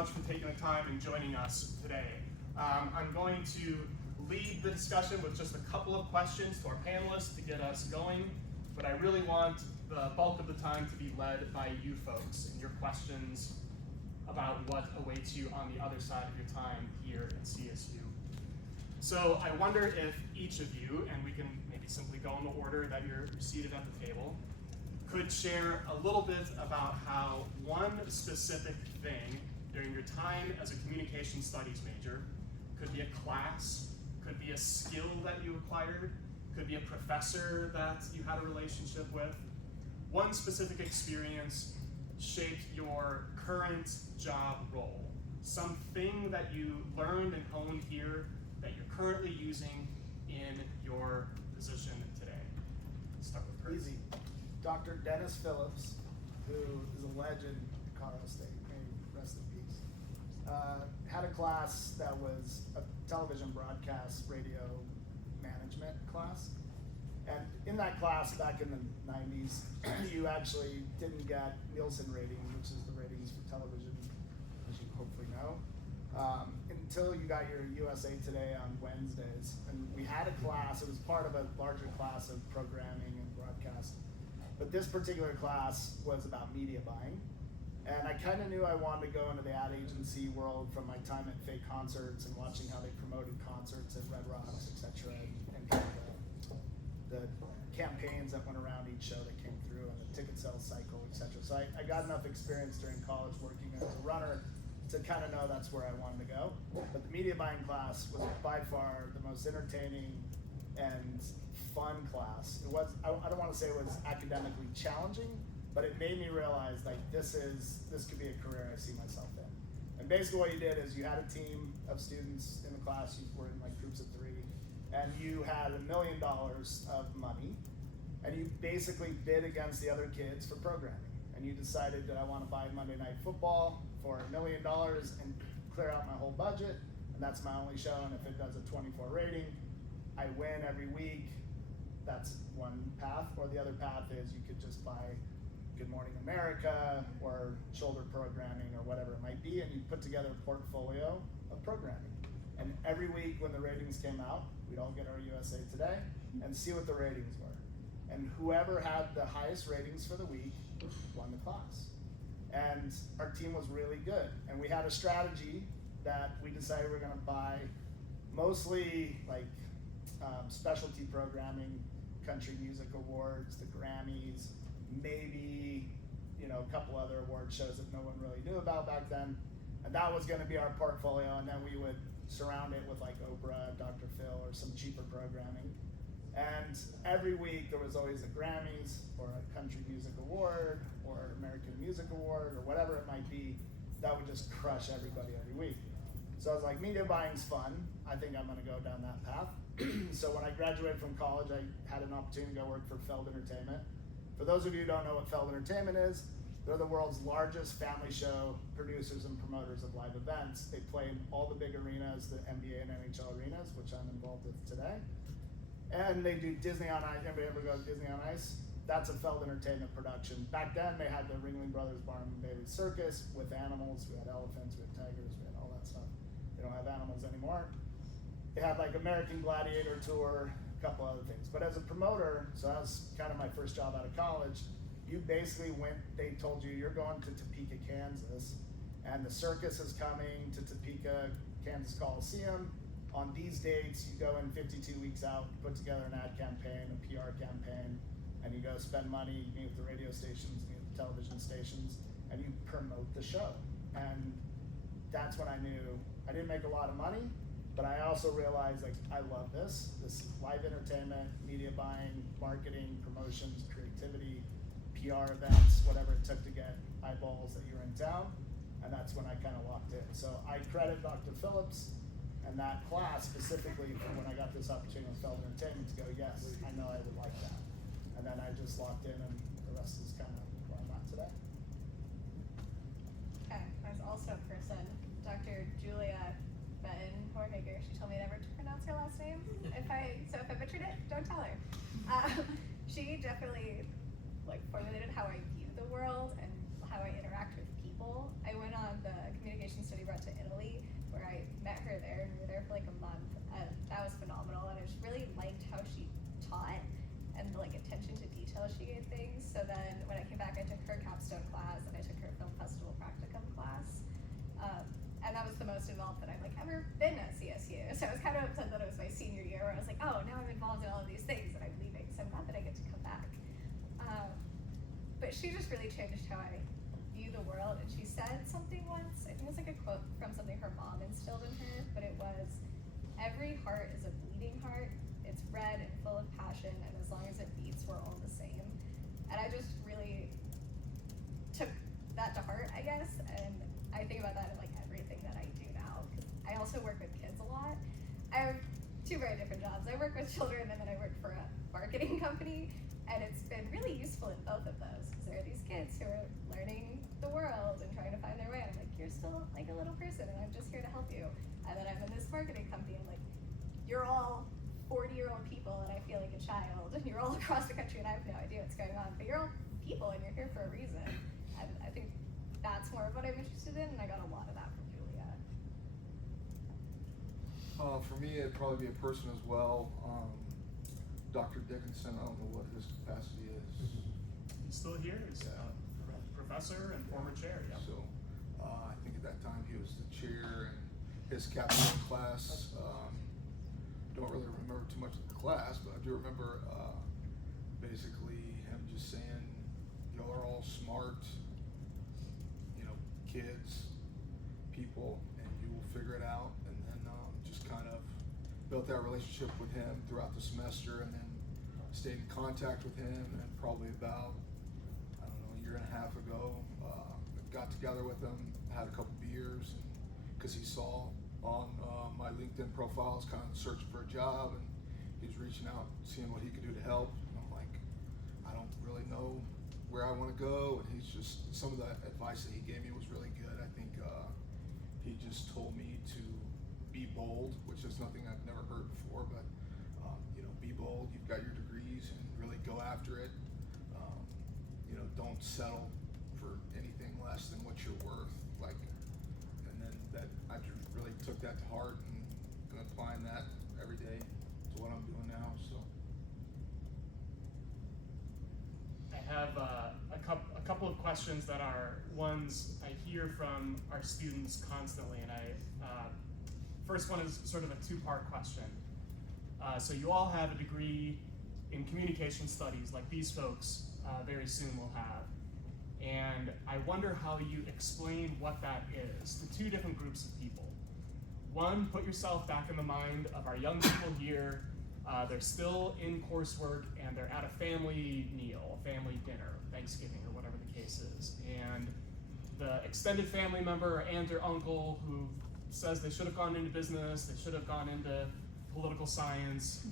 For taking the time and joining us today. I'm going to lead the discussion with just a couple of questions to our panelists to get us going, but I really want the bulk of the time to be led by you folks and your questions about what awaits you on the other side of your time here at CSU. So I wonder if each of you, and we can maybe simply go in the order that you're seated at the table, could share a little bit about how one specific thing during your time as a communication studies major, could be a class, could be a skill that you acquired, could be a professor that you had a relationship with. One specific experience shaped your current job role. Something that you learned and honed here that you're currently using in your position today. Let's start with Chris. Easy. Dr. Dennis Phillips, who is a legend at Colorado State. Rest in peace. Had a class that was a television broadcast radio management class. And in that class back in the 90s, you actually didn't get Nielsen ratings, which is the ratings for television, as you hopefully know, until you got your USA Today on Wednesdays. And we had a class, it was part of a larger class of programming and broadcast. But this particular class was about media buying. And I kind of knew I wanted to go into the ad agency world from my time at Fake Concerts and watching how they promoted concerts at Red Rocks, etc., and kind of the campaigns that went around each show that came through and the ticket sales cycle, etc. So I got enough experience during college working as a runner to kind of know that's where I wanted to go. But the media buying class was by far the most entertaining and fun class. It was, I don't want to say it was academically challenging, but it made me realize like this could be a career I see myself in. And basically what you did is you had a team of students in the class, you were in like groups of 3, and you had $1 million of money, and you basically bid against the other kids for programming. And you decided that I want to buy Monday Night Football for $1 million and clear out my whole budget, and that's my only show, and if it does a 24 rating, I win every week. That's one path, or the other path is you could just buy Good Morning America or shoulder programming or whatever it might be, and you put together a portfolio of programming. And every week when the ratings came out, we'd all get our USA Today and see what the ratings were. And whoever had the highest ratings for the week won the class. And our team was really good. And we had a strategy that we decided we were gonna buy mostly like specialty programming, country music awards, the Grammys, maybe a couple other award shows that no one really knew about back then, and that was going to be our portfolio. And then we would surround it with like Oprah, Dr. Phil, or some cheaper programming. And every week there was always a Grammys or a country music award or American Music Award or whatever it might be that would just crush everybody every week. So I was like, media buying's fun. I think I'm going to go down that path. So when I graduated from college, I had an opportunity to go work for Feld Entertainment. For those of you who don't know what Feld Entertainment is, they're the world's largest family show producers and promoters of live events. They play in all the big arenas, the NBA and NHL arenas, which I'm involved with today. And they do Disney on Ice. Anybody ever go to Disney on Ice? That's a Feld Entertainment production. Back then, they had the Ringling Brothers Barnum and Bailey Circus with animals. We had elephants, we had tigers, we had all that stuff. They don't have animals anymore. They had like American Gladiator Tour, a couple other things. But as a promoter, so that was kind of my first job out of college, you basically went, they told you you're going to Topeka, Kansas, and the circus is coming to Topeka, Kansas Coliseum. On these dates, you go in 52 weeks out, put together an ad campaign, a PR campaign, and you go spend money, you meet with the radio stations, meet with the television stations, and you promote the show. And that's when I knew I didn't make a lot of money, but I also realized like I love this live entertainment, media buying, marketing, promotions, creativity, PR events, whatever it took to get eyeballs that you're in town, and that's when I kind of locked in. So I credit Dr. Phillips and that class specifically for when I got this opportunity with Feld Entertainment to go, yes, I know I would like that. And then I just locked in, and the rest is kind of where I'm at today. Okay, there's also a person, Dr. Julia Benton-Horhager. She told me never to pronounce her last name. If I butchered it, don't tell her. She definitely formulated how I view the world and how I interact with people. I went on the Communication Studies that I've like ever been at CSU. So I was kind of upset that it was my senior year where I was like, oh, now I'm involved in all of these things and I'm leaving, so I'm glad that I get to come back. But she just really changed how I view the world, and she said something once, I think it was like a quote from something her mom instilled in her, but it was, every heart is a bleeding heart, it's red and full of passion, and as long as it beats, we're all the same. And I just really took that to heart, I guess, and I think about that in like everything that I do now. I also work with kids a lot. I have two very different jobs. I work with children, and then I work for a marketing company, and it's been really useful in both of those, because there are these kids who are learning the world and trying to find their way. I'm like, you're still like a little person, and I'm just here to help you. And then I'm in this marketing company, and like, you're all 40-year-old people, and I feel like a child, and you're all across the country, and I have no idea what's going on, but you're all people, and you're here for a reason. And I think that's more of what I'm interested in, and I got a lot of that from Julia. For me, it'd probably be a person as well. Dr. Dickinson, I don't know what his capacity is. He's still here. He's professor and former chair. Yeah. So I think at that time he was the chair, and his capstone class. Don't really remember too much of the class, but I do remember basically him just saying, "Y'all are all smart, kids, people, and you will figure it out." And then just kind of built that relationship with him throughout the semester, and then stayed in contact with him. And probably about, I don't know, a year and a half ago, got together with him, had a couple beers, because he saw on my LinkedIn profile, I was kind of searching for a job, and he was reaching out, seeing what he could do to help. And I'm like, I don't really know where I want to go, and he's just, some of the advice that he gave me was really good. I think he just told me to be bold, which is nothing I've never heard before, but be bold. You've got your degrees, and really go after it. Don't settle for anything less than what you're worth. And then that I just really took that to heart, and am applying that every day to what I'm doing now. So I have a couple of questions that are ones I hear from our students constantly, and first one is sort of a two-part question. So you all have a degree in communication studies, like these folks very soon will have, and I wonder how you explain what that is to two different groups of people. One, put yourself back in the mind of our young people here. They're still in coursework, and they're at a family meal, a family dinner, Thanksgiving, or whatever the case is. And the extended family member or aunt or uncle who says they should have gone into business, they should have gone into political science,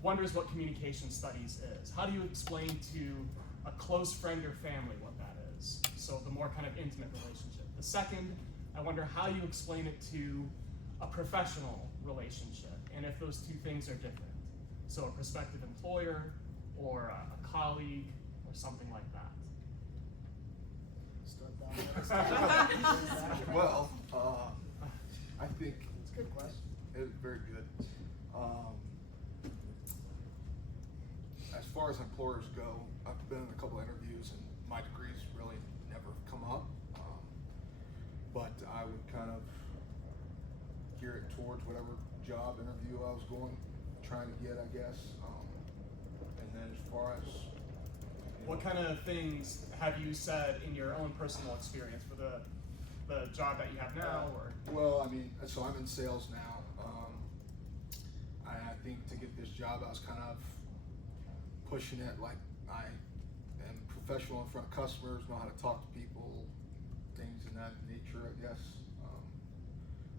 wonders what communication studies is. How do you explain to a close friend or family what that is? So the more kind of intimate relationship. The second, I wonder how you explain it to a professional relationship, and if those two things are different. So a prospective employer or a colleague or something like that. Start that. well, I think It's a good question. it's very good. As far as employers go, I've been in a couple of interviews, and my degrees really never come up. But I would kind of gear it towards whatever job interview I was trying to get, I guess. And then as far as What kind of things have you said in your own personal experience for the job that you have now, or? Well, I mean, so I'm in sales now. I think to get this job, I was kind of pushing it like I am professional in front of customers, know how to talk to people, things in that nature, I guess.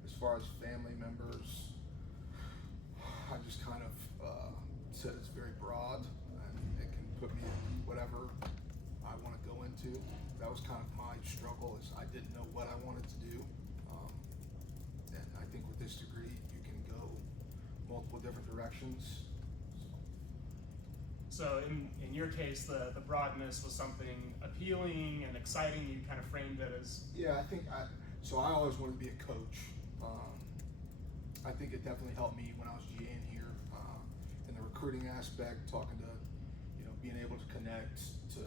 As far as family members, I just kind of said it's very broad, and it can put me in whatever I want to go into. That was kind of my struggle, is I didn't know what I wanted to do. And I think with this degree, you can go multiple different directions. So in your case, the broadness was something appealing and exciting. You kind of framed it as. Yeah, I think I always wanted to be a coach. I think it definitely helped me when I was GAing here in the recruiting aspect, talking to, being able to connect to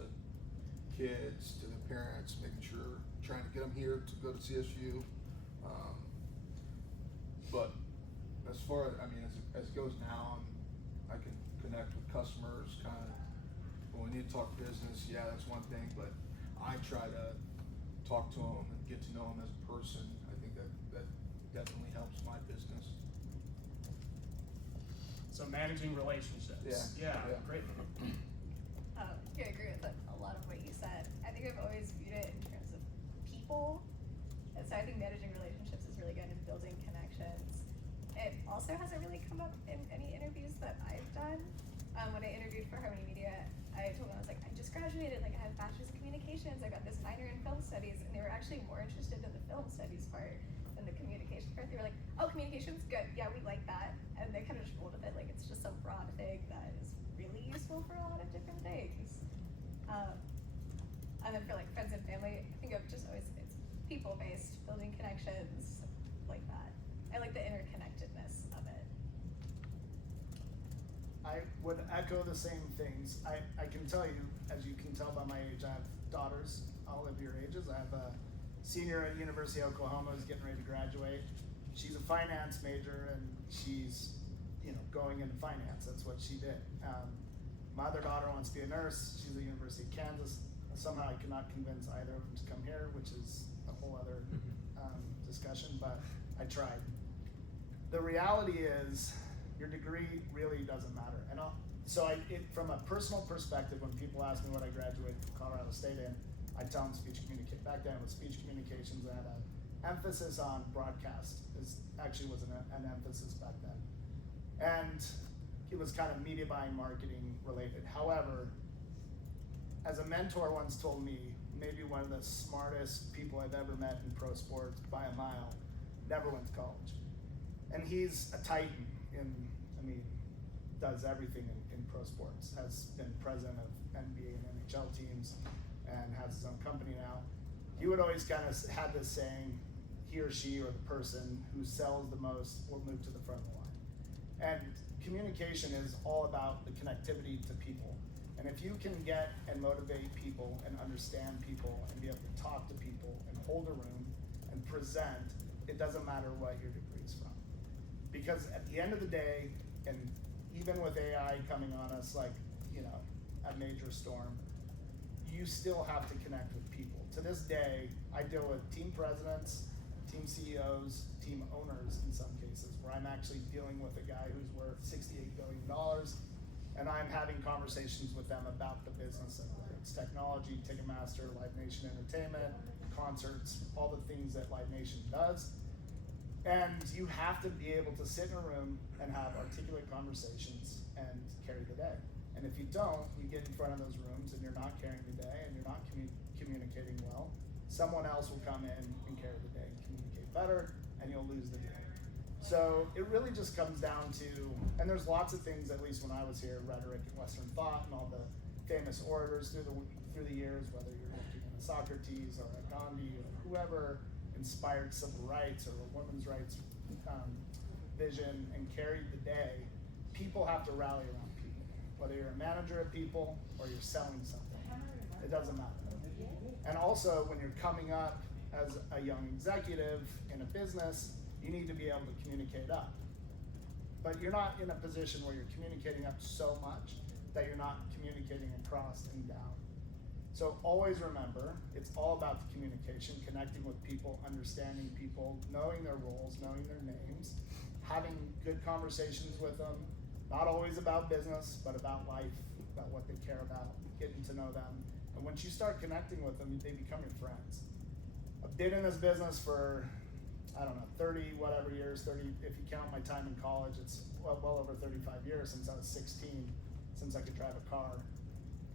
kids, to their parents, making sure, trying to get them here to go to CSU. But as far as, as it goes now, I can connect with customers kind of, when we need to talk business, yeah, that's one thing, but I try to talk to them and get to know them as a person. I think that definitely helps my business. So managing relationships. Yeah. Great. I agree with a lot of what you said. I think I've always viewed it in terms of people. And so I think managing relationships is really good in building connections. It also hasn't really come up in any interviews that I've done. When I interviewed for Harmony Media, I told them, I was like, I just graduated, like I have a bachelor's of communications, I got this minor in film studies, and they were actually more interested in the film studies part than the communication part. They were like, oh, communication's good, yeah, we like that. And they kind of just rolled with it, like it's just some broad thing that is really useful for a lot of different things. And then for like friends and family, I think I've just always, it's people-based, building connections like that. I like the interconnectedness of it. I would echo the same things. I can tell you, as you can tell by my age, I have daughters, all of your ages. I have a senior at University of Oklahoma who's getting ready to graduate. She's a finance major and she's, going into finance. That's what she did. My other daughter wants to be a nurse. She's at the University of Kansas. Somehow I cannot convince either of them to come here, which is a whole other discussion, but I tried. The reality is your degree really doesn't matter. And from a personal perspective, when people ask me what I graduated from Colorado State in, I tell them speech communication. Back then it was speech communications. I had an emphasis on broadcast. Was an emphasis back then. And it was kind of media buying, marketing related. However, as a mentor once told me, maybe one of the smartest people I've ever met in pro sports by a mile, never went to college. And he's a titan does everything in pro sports, has been president of NBA and NHL teams, and has his own company now. He would always kind of had this saying, he or she or the person who sells the most will move to the front of the line. And communication is all about the connectivity to people. And if you can get and motivate people and understand people and be able to talk to people and hold a room and present, it doesn't matter what your degree is from. Because at the end of the day, and even with AI coming on us like, a major storm, you still have to connect with people. To this day, I deal with team presidents, team CEOs, team owners in some cases, where I'm actually dealing with a guy who's worth $68 billion, and I'm having conversations with them about the business of it. It's technology, Ticketmaster, Live Nation Entertainment, concerts, all the things that Live Nation does. And you have to be able to sit in a room and have articulate conversations and carry the day. And if you don't, you get in front of those rooms and you're not carrying the day and you're not communicating well, someone else will come in and carry the day and communicate better, and you'll lose the day. So it really just comes down to, and there's lots of things, at least when I was here, rhetoric and Western thought and all the famous orators through the years, whether you're looking at Socrates or a Gandhi or whoever inspired civil rights or a women's rights vision and carried the day, people have to rally around people. Whether you're a manager of people or you're selling something, it doesn't matter. And also, when you're coming up as a young executive in a business, you need to be able to communicate up. But you're not in a position where you're communicating up so much that you're not communicating across and down. So always remember, it's all about the communication, connecting with people, understanding people, knowing their roles, knowing their names, having good conversations with them, not always about business, but about life, about what they care about, getting to know them. And once you start connecting with them, they become your friends. I've been in this business for, 30 whatever years, 30, if you count my time in college, it's well over 35 years since I was 16, since I could drive a car.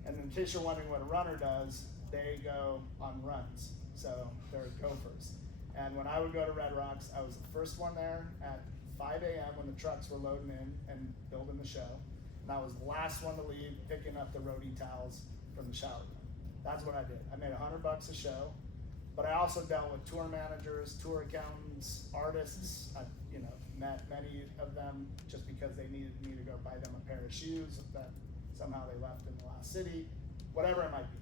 And in case you're wondering what a runner does, they go on runs. So they're gophers. And when I would go to Red Rocks, I was the first one there at 5 a.m. when the trucks were loading in and building the show. And I was the last one to leave, picking up the roadie towels from the shower room. That's what I did. I made $100 a show. But I also dealt with tour managers, tour accountants, artists. I met many of them just because they needed me to go buy them a pair of shoes that somehow they left in the last city, whatever it might be.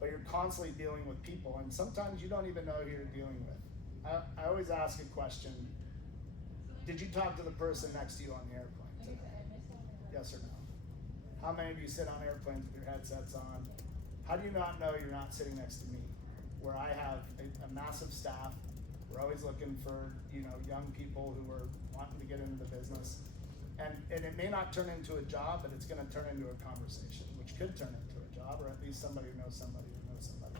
But you're constantly dealing with people, and sometimes you don't even know who you're dealing with. I always ask a question. Did you talk to the person next to you on the airplane today? Yes or no? How many of you sit on airplanes with your headsets on? How do you not know you're not sitting next to me? Where I have a massive staff. We're always looking for, young people who are wanting to get into the business. And it may not turn into a job, but it's gonna turn into a conversation, which could turn into a job, or at least somebody who knows somebody who knows somebody.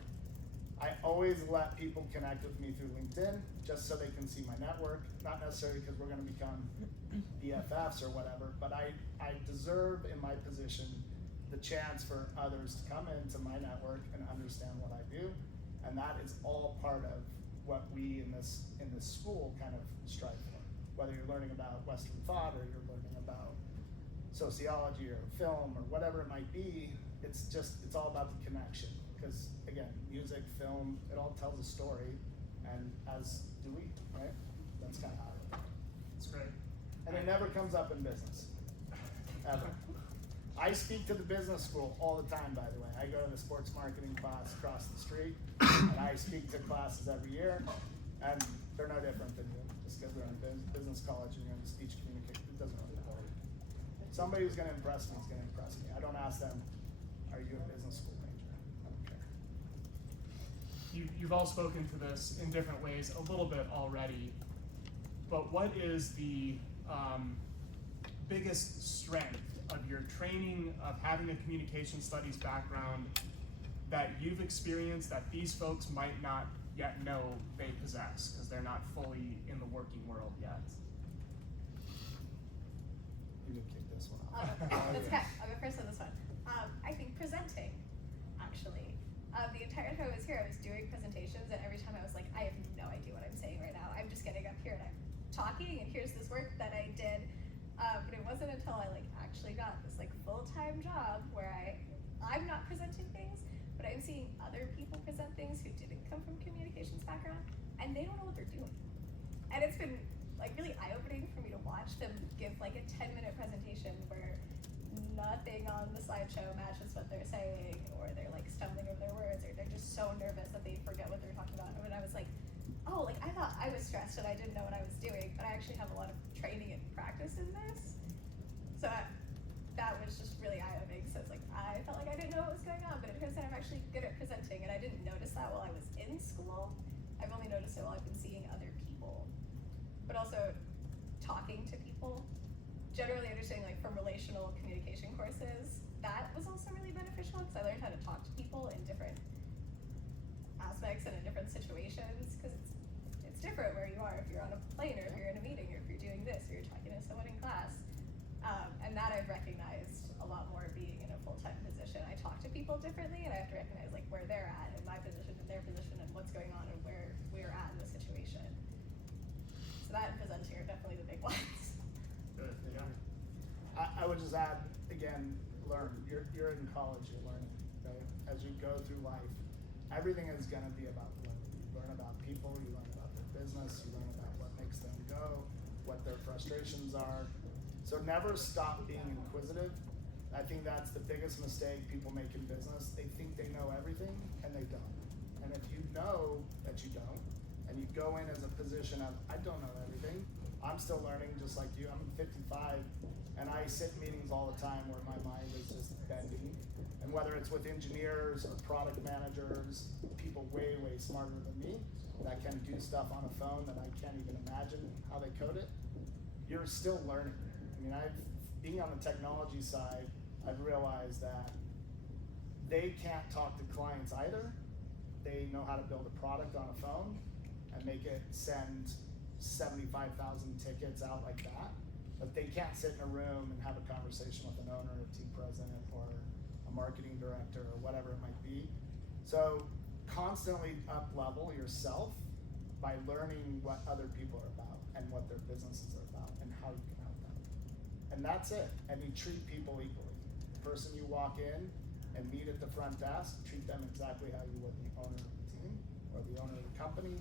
I always let people connect with me through LinkedIn, just so they can see my network, not necessarily because we're gonna become BFFs or whatever, but I deserve in my position the chance for others to come into my network and understand what I do. And that is all part of what we in this school kind of strive for. Whether you're learning about Western thought or you're learning about sociology or film or whatever it might be, it's all about the connection. Because again, music, film, it all tells a story, and as do we, right? That's kind of how it is. It's great. And it never comes up in business, ever. I speak to the business school all the time, by the way. I go to the sports marketing class across the street, and I speak to classes every year, and they're no different than you. Just because they're in business college and you're in speech communication, it doesn't really matter. Somebody who's gonna impress me is gonna impress me. I don't ask them, are you a business school major? I don't care. You've all spoken to this in different ways a little bit already, but what is the biggest strength of your training, of having a communication studies background that you've experienced that these folks might not yet know they possess because they're not fully in the working world yet? You can kick this one off. That's okay. I'll go first on this one. I think presenting, actually. The entire time I was here, I was doing presentations, and every time I was like, I have no idea what I'm saying right now. I'm just getting up here and I'm talking, and here's this work that I did. But it wasn't until I actually got this full-time job where I'm not presenting things, but I'm seeing other people present things who didn't come from communications background, and they don't know what they're doing. And it's been really eye-opening for me to watch them give a 10-minute presentation where nothing on the slideshow matches what they're saying, or they're stumbling over their words, or they're just so nervous that they forget what they're talking about. And when I was oh, I thought I was stressed and I didn't know what I was doing, but I actually have a lot of training and practice in this. So that was just really eye-opening. So it's I felt I didn't know what was going on, but it turns out I'm actually good at presenting, and I didn't notice that while I was in school. I've only noticed it while I've been seeing other people. But also talking to people, generally understanding from relational communication courses, that was also really beneficial because I learned how to talk to people in different aspects and in different situations, because it's different where you are if you're on a plane or if you're in a meeting or if you're doing this or you're talking to someone in class. And that I've recognized a lot more being in a full-time position. I talk to people differently, and I have to recognize where they're at in my position and their position and what's going on and where we're at in the situation. So that and presenting are definitely the big ones. Good, yeah. I would just add, again, learn. You're in college, you're learning, right? As you go through life, everything is gonna be about learning. You learn about people, you learn about their business, you learn about what makes them go, what their frustrations are. So never stop being inquisitive. I think that's the biggest mistake people make in business. They think they know everything, and they don't. And if you know that you don't, and you go in as a position of, I don't know everything, I'm still learning just like you. I'm 55, and I sit in meetings all the time where my mind is just bending. And whether it's with engineers or product managers, people way, way smarter than me that can do stuff on a phone that I can't even imagine how they code it, you're still learning. Being on the technology side, I've realized that they can't talk to clients either. They know how to build a product on a phone and make it send 75,000 tickets out like that. But they can't sit in a room and have a conversation with an owner, a team president, or a marketing director, or whatever it might be. So constantly up-level yourself by learning what other people are about and what their businesses are about and how you can help them. And that's it. And you treat people equally. The person you walk in and meet at the front desk, treat them exactly how you would the owner of the team or the owner of the company.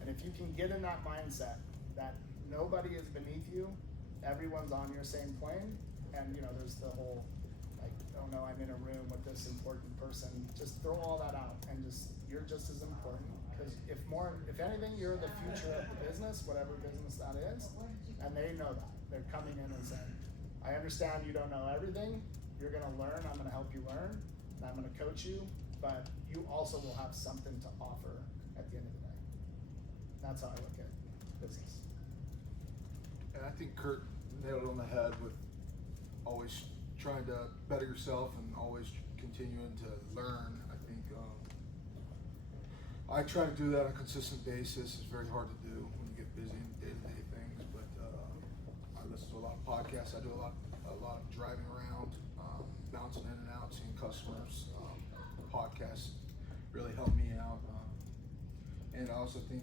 And if you can get in that mindset that nobody is beneath you, everyone's on your same plane, and there's the whole oh no, I'm in a room with this important person. Just throw all that out and you're just as important. Because if anything, you're the future of the business, whatever business that is, and they know that. They're coming in and saying, I understand you don't know everything, you're gonna learn, I'm gonna help you learn, and I'm gonna coach you, but you also will have something to offer at the end of the day. That's how I look at business. And I think Kurt nailed it on the head with always trying to better yourself and always continuing to learn. I think I try to do that on a consistent basis. It's very hard to do when you get busy in day-to-day things, but I listen to a lot of podcasts. I do a lot of driving around, bouncing in and out, seeing customers. Podcasts really help me out. And I also think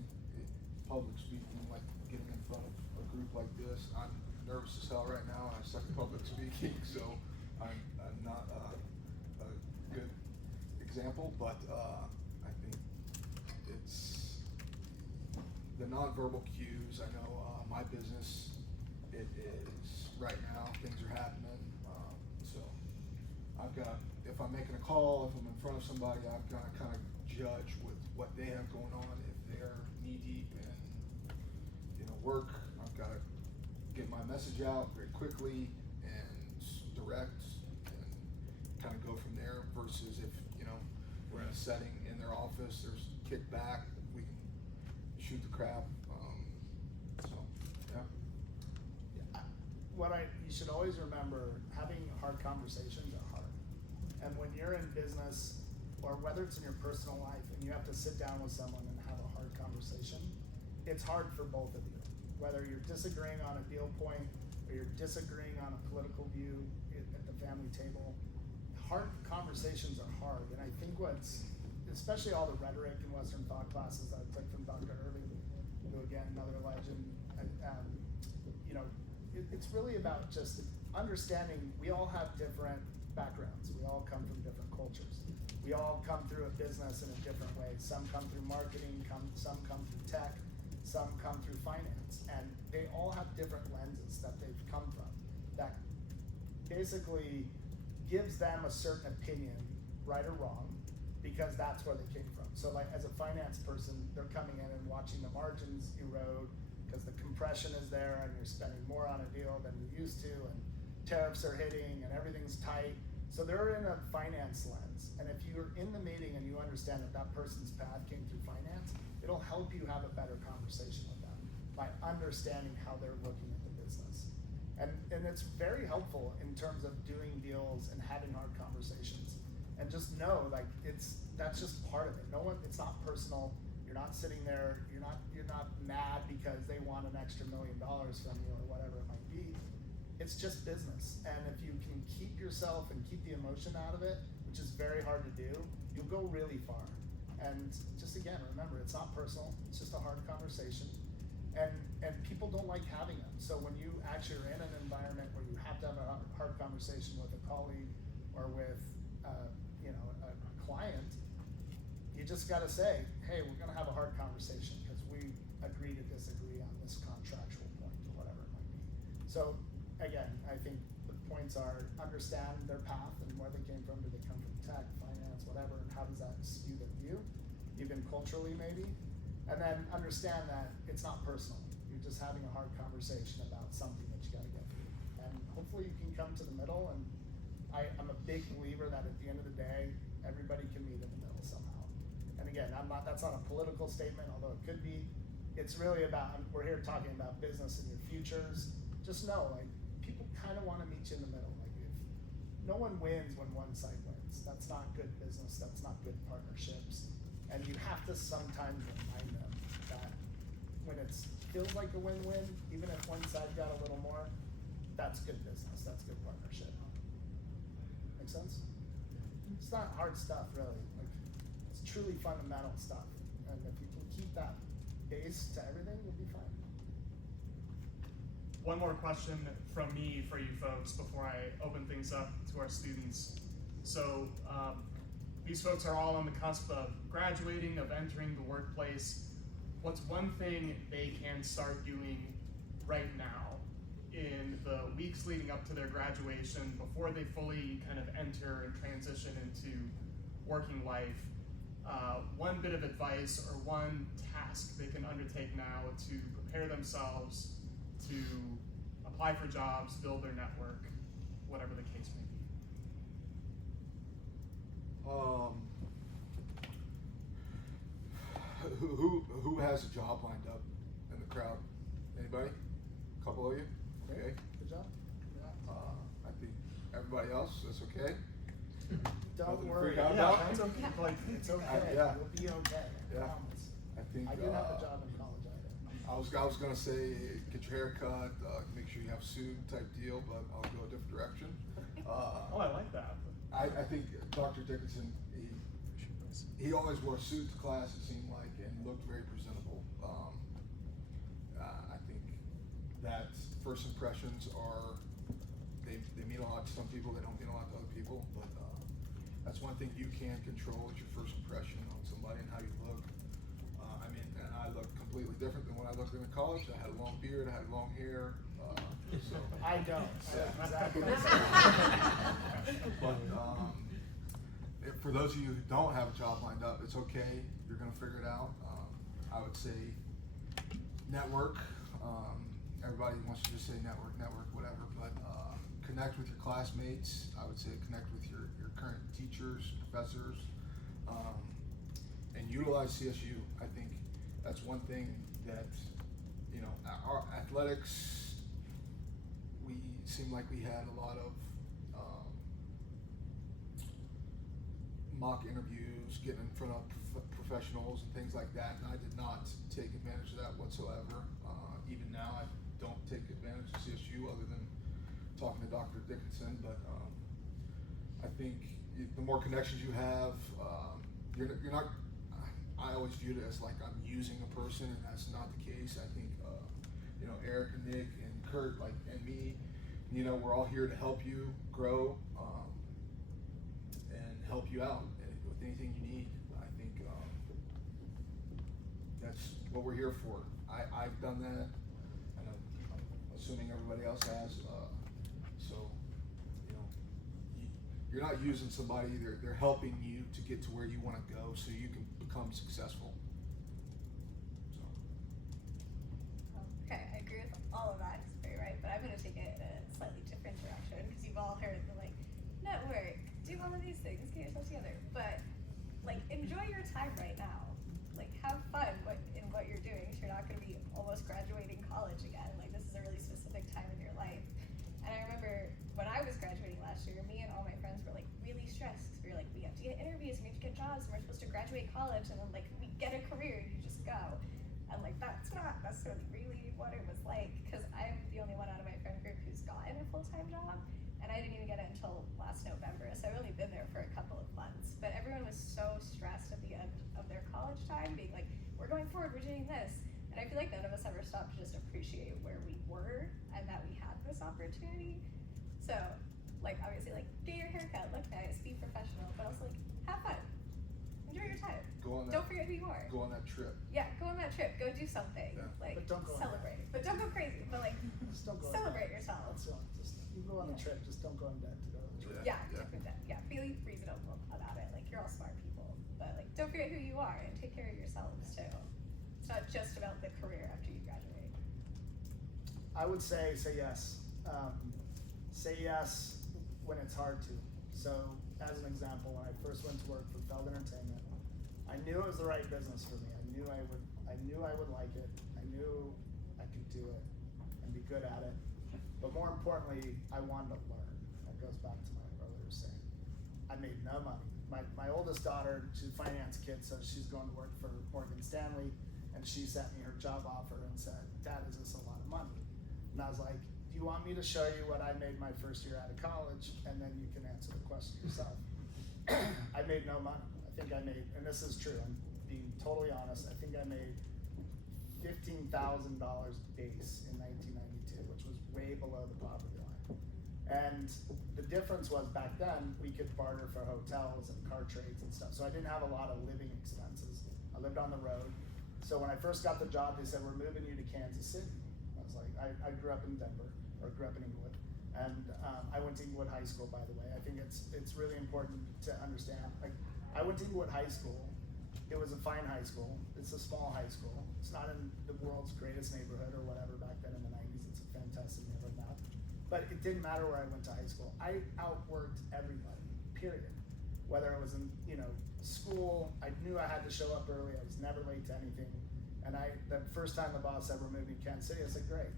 public speaking, like getting in front of a group like this, I'm nervous as hell right now, and I suck at public speaking, so I'm not a good example, but I think it's the nonverbal cues. I know my business, it is right now, things are happening, so I've got, if I'm making a call, if I'm in front of somebody, I've got to kind of judge with what they have going on. If they're knee deep in work, I've got to get my message out very quickly and direct and kind of go from there, versus if we're in a setting in their office, there's kickback, we can shoot the crap. So yeah. You should always remember, having hard conversations are hard. And when you're in business, or whether it's in your personal life, and you have to sit down with someone and have a hard conversation, it's hard for both of you. Whether you're disagreeing on a deal point, or you're disagreeing on a political view at the family table, hard conversations are hard. And I think especially all the rhetoric in Western thought classes that I took from Dr. Irving, who again, another legend, it's really about just understanding we all have different backgrounds. We all come from different cultures. We all come through a business in a different way. Some come through marketing, some come through tech, some come through finance, and they all have different lenses that they've come from that basically gives them a certain opinion, right or wrong, because that's where they came from. So like as a finance person, they're coming in and watching the margins erode because the compression is there and you're spending more on a deal than you used to, and tariffs are hitting and everything's tight. So they're in a finance lens. And if you're in the meeting and you understand that person's path came through finance, it'll help you have a better conversation with them by understanding how they're looking at the business. And it's very helpful in terms of doing deals and having hard conversations. And just know, like, that's just part of it. It's not personal. You're not sitting there, you're not mad because they want an extra $1 million from you or whatever it might be. It's just business. And if you can keep yourself and keep the emotion out of it, which is very hard to do, you'll go really far. And just again, remember, it's not personal, it's just a hard conversation. And people don't like having them. So when you actually are in an environment where you have to have a hard conversation with a colleague or with a client, you just gotta say, hey, we're gonna have a hard conversation because we agree to disagree on this contractual point or whatever it might be. So again, I think the points are understand their path and where they came from. Do they come from tech, finance, whatever, and how does that skew their view, even culturally maybe? And then understand that it's not personal. You're just having a hard conversation about something that you gotta get through. And hopefully you can come to the middle, and I'm a big believer that at the end of the day, everybody can meet in the middle somehow. And again, that's not a political statement, although it could be. It's really about, we're here talking about business and your futures. Just know, like, people kind of want to meet you in the middle. Like, if no one wins when one side wins, that's not good business, that's not good partnerships. And you have to sometimes remind them that when it feels like a win-win, even if one side got a little more, that's good business, that's good partnership. Make sense? It's not hard stuff, really. Like, it's truly fundamental stuff. And if you can keep that base to everything, you'll be fine. One more question from me for you folks before I open things up to our students. So these folks are all on the cusp of graduating, of entering the workplace. What's one thing they can start doing right now in the weeks leading up to their graduation, before they fully kind of enter and transition into working life? one bit of advice or one task they can undertake now to prepare themselves to apply for jobs, build their network, whatever the case may be? Who has a job lined up in the crowd? Anybody? A couple of you? Okay. Good job. Yeah. I think everybody else, that's okay. Don't Nothing to worry. freak out Yeah, about? that's okay. Like, it's okay. Yeah. You'll be okay. I Yeah. promise. I think I didn't have a job in college either. I was gonna say get your hair cut, make sure you have a suit type deal, but I'll go a different direction. Oh, I like that. I think Dr. Dickinson, he always wore a suit to class, it seemed like, and looked very presentable. I think that first impressions they mean a lot to some people, they don't mean a lot to other people, but that's one thing you can control is your first impression on somebody and how you look. And I look completely different than when I looked in college. I had a long beard, I had long hair. So I don't. Yeah. Exactly. But for those of you who don't have a job lined up, it's okay. You're gonna figure it out. I would say network. Everybody wants to just say network, whatever. But connect with your classmates. I would say connect with your current teachers, professors, and utilize CSU. I think that's one thing that, you know, our athletics, we seemed like we had a lot of mock interviews, getting in front of professionals and things like that, and I did not take advantage of that whatsoever. Even now, I don't take advantage of CSU other than talking to Dr. Dickinson, but I think the more connections you have, you're not, I always viewed it as like I'm using a person, and that's not the case. I think, you know, Eric and Nick and Kurt, like, and me, you know, we're all here to help you grow, and help you out with anything you need. I think, that's what we're here for. I've done that, and I'm assuming everybody else has, so, you know, you're not using somebody, they're helping you to get to where you wanna go so you can become successful. So. Okay, I agree with all of that, it's very right, but I'm gonna take it in a slightly different direction, because you've all heard the like, network, do all of these things, get yourself together, but like, enjoy your time right now. Like, have fun in what you're doing, so you're not gonna be almost graduating college again. Like, this is a really specific time in your life. And I remember when I was graduating last year, me and all my friends were like really stressed, because we were like, we have to get interviews, we have to get jobs, and we're supposed to graduate college, and then like, we get a career, you just go. And like, that's not necessarily really what it was like, because I'm the only one out of my friend group who's gotten a full-time job, and I didn't even get it until last November, so I've only been there for a couple of months. But everyone was so stressed at the end of their college time, being like, we're going forward, we're doing this. And I feel like none of us ever stopped to just appreciate where we were and that we had this opportunity. So, like, obviously, like, get your haircut, look nice, be professional, but also, like, have fun. Enjoy your time. Don't forget who you are. Go on that trip. Yeah, go on that trip, go do something. Yeah. Like, But don't go on celebrate. But don't go crazy, but like, Just don't go celebrate in debt. yourself. That's all. Just, you go on a trip, just don't go in debt to go on the trip. Yeah, Yeah. be reasonable about it. Like, you're all smart people, but like, don't forget who you are and take care of yourselves too. It's not just about the career after you graduate. I would say yes. Say yes when it's hard to. So, as an example, when I first went to work for Feld Entertainment, I knew it was the right business for me. I knew I would like it. I knew I could do it and be good at it. But more importantly, I wanted to learn. That goes back to my earlier saying. I made no money. My oldest daughter, she's a finance kid, so she's going to work for Morgan Stanley, and she sent me her job offer and said, "Dad, is this a lot of money?" And I was like, "Do you want me to show you what I made my first year out of college, and then you can answer the question yourself?" I made no money. I think I made, and this is true, I'm being totally honest, I think I made $15,000 base in 1992, which was way below the poverty line. And the difference was back then, we could barter for hotels and car trades and stuff, so I didn't have a lot of living expenses. I lived on the road. So when I first got the job, they said, "We're moving you to Kansas City." I was like, I grew up in Denver, or grew up in Inglewood. And I went to Inglewood High School, by the way. I think it's really important to understand. Like, I went to Inglewood High School, it was a fine high school. It's a small high school. It's not in the world's greatest neighborhood or whatever back then in the 90s. It's a fantastic neighborhood now. But it didn't matter where I went to high school. I outworked everybody, period. Whether it was in, school, I knew I had to show up early. I was never late to anything. And the first time the boss ever moved me to Kansas City, I said, great.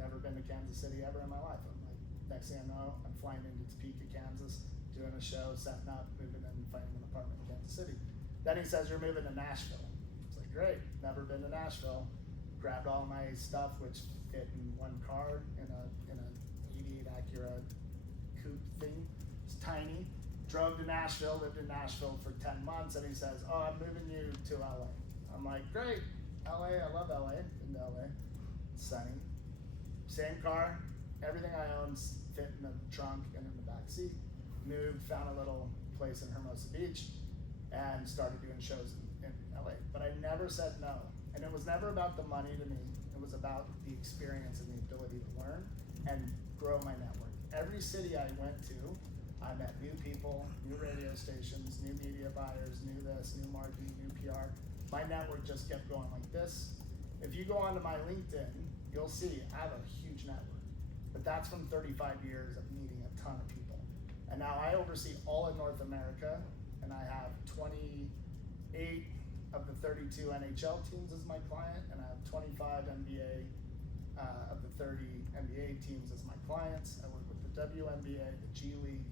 Never been to Kansas City ever in my life. I'm like, next thing I know, I'm flying into Topeka, Kansas, doing a show, setting up, moving in, finding an apartment in Kansas City. Then he says, you're moving to Nashville. It's like, great, never been to Nashville. Grabbed all my stuff, which fit in one car in a 88 Acura coupe thing. It's tiny. Drove to Nashville, lived in Nashville for 10 months, and he says, oh, I'm moving you to LA. I'm like, great, LA, I love LA, been to LA, it's sunny. Same car, everything I own fit in the trunk and in the back seat. Moved, found a little place in Hermosa Beach, and started doing shows in LA. But I never said no, and it was never about the money to me, it was about the experience and the ability to learn and grow my network. Every city I went to, I met new people, new radio stations, new media buyers, new this, new marketing, new PR. My network just kept going like this. If you go onto my LinkedIn, you'll see I have a huge network. But that's from 35 years of meeting a ton of people. And now I oversee all of North America, and I have 28 of the 32 NHL teams as my client, and I have 25 NBA of the 30 NBA teams as my clients. I work with the WNBA, the G League,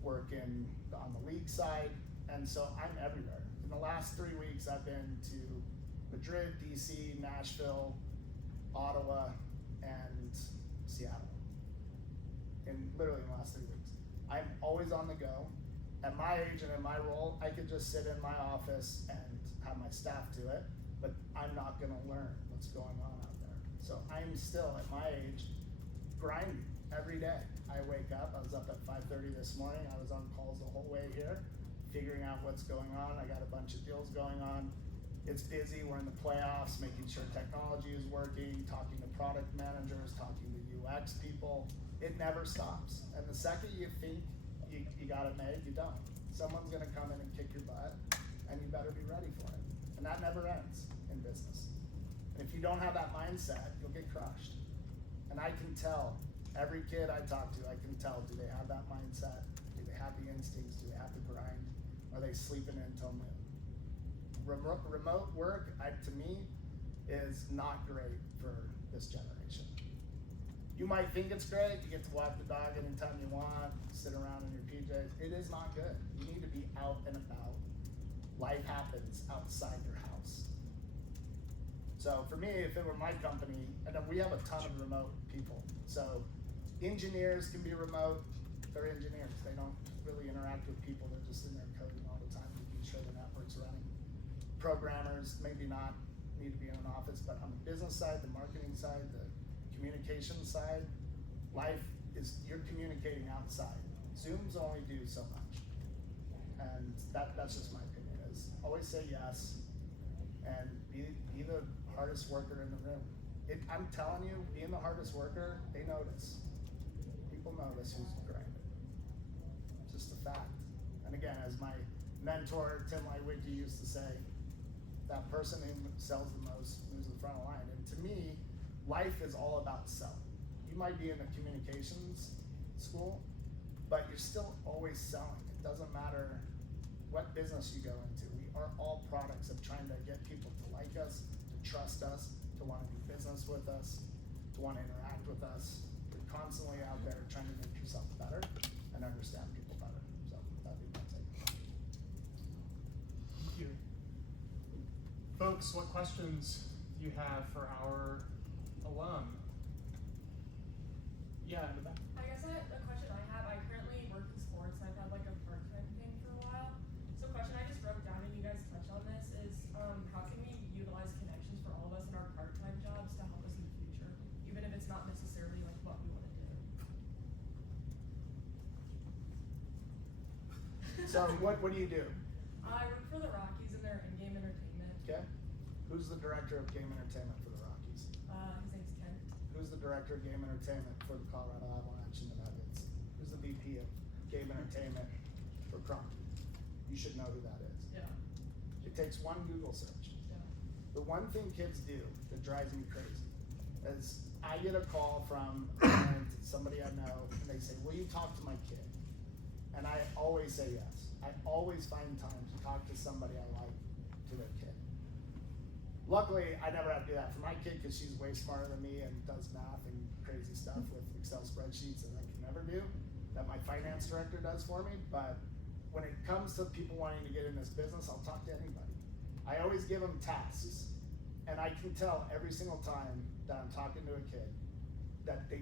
working on the league side, and so I'm everywhere. In the last 3 weeks, I've been to Madrid, DC, Nashville, Ottawa, and Seattle. In literally the last 3 weeks. I'm always on the go. At my age and in my role, I could just sit in my office and have my staff do it, but I'm not gonna learn what's going on out there. So I'm still, at my age, grinding every day. I wake up, I was up at 5:30 this morning, I was on calls the whole way here, figuring out what's going on. I got a bunch of deals going on. It's busy, we're in the playoffs, making sure technology is working, talking to product managers, talking to UX people. It never stops. And the second you think you got it made, you don't. Someone's gonna come in and kick your butt, and you better be ready for it. And that never ends in business. And if you don't have that mindset, you'll get crushed. And I can tell, every kid I talk to, I can tell, do they have that mindset? Do they have the instincts? Do they have the grind? Are they sleeping in until noon? Remote work, to me, is not great for this generation. You might think it's great, you get to walk the dog anytime you want, sit around in your PJs. It is not good. You need to be out and about. Life happens outside your house. So for me, if it were my company, and then we have a ton of remote people. So engineers can be remote, they're engineers. They don't really interact with people, they're just in there coding all the time, making sure the network's running. Programmers, maybe not need to be in an office, but on the business side, the marketing side, the communication side, life is, you're communicating outside. Zooms only do so much. And that's just my opinion, is always say yes, and be the hardest worker in the room. I'm telling you, being the hardest worker, they notice. People notice who's grinding. It's just a fact. And again, as my mentor, Tim Lightwicki, used to say, that person who sells the most moves to the front of the line. And to me, life is all about selling. You might be in a communications school, but you're still always selling. It doesn't matter what business you go into. We are all products of trying to get people to like us, to trust us, to want to do business with us, to want to interact with us. You're constantly out there trying to make yourself better and understand people better. So that'd be my take. Thank you. Folks, what questions do you have for our alum? Yeah, in the back. I guess a question I have, I currently work in sports and I've had like a part-time thing for a while. So a question I just wrote down and you guys touched on this is how can we utilize connections for all of us in our part-time jobs to help us in the future, even if it's not necessarily like what we want to do? So what do you do? I work for the Rockies in their in-game entertainment. Okay. Who's the director of game entertainment for the Rockies? His name's Ken. Who's the director of game entertainment for the Colorado Avalanche and the Nuggets? Who's the VP of game entertainment for Cronkite? You should know who that is. Yeah. takes one Google search. Yeah. The one thing kids do that drives me crazy is I get a call from a parent, somebody I know, and they say, will you talk to my kid? And I always say yes. I always find time to talk to somebody I like to their kid. Luckily, I never have to do that for my kid because she's way smarter than me and does math and crazy stuff with Excel spreadsheets that I can never do, that my finance director does for me. But when it comes to people wanting to get in this business, I'll talk to anybody. I always give them tasks, and I can tell every single time that I'm talking to a kid that they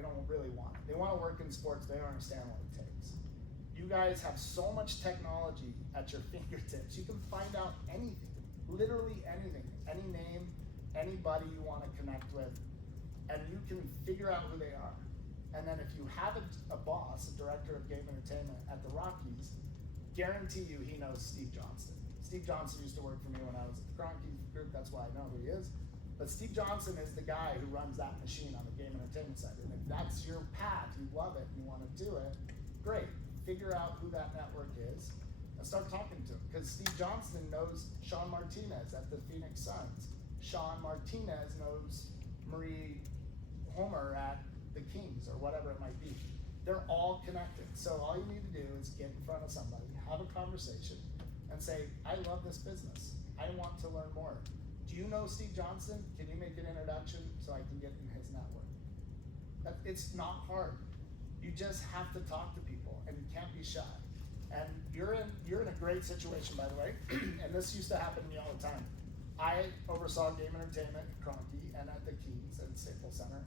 don't really want it. They want to work in sports, they don't understand what it takes. You guys have so much technology at your fingertips. You can find out anything, literally anything, any name, anybody you want to connect with, and you can figure out who they are. And then if you have a boss, a director of game entertainment at the Rockies, guarantee you he knows Steve Johnston. Steve Johnston used to work for me when I was at the Kroenke group, that's why I know who he is. But Steve Johnston is the guy who runs that machine on the game entertainment side. And if that's your path, you love it, and you want to do it, great. Figure out who that network is and start talking to him. Because Steve Johnston knows Sean Martinez at the Phoenix Suns. Sean Martinez knows Marie Homer at the Kings or whatever it might be. They're all connected. So all you need to do is get in front of somebody, have a conversation, and say, I love this business. I want to learn more. Do you know Steve Johnston? Can you make an introduction so I can get in his network? It's not hard. You just have to talk to people, and you can't be shy. And you're in a great situation, by the way. And this used to happen to me all the time. I oversaw game entertainment at Kroenke and at the Kings and Staples Center.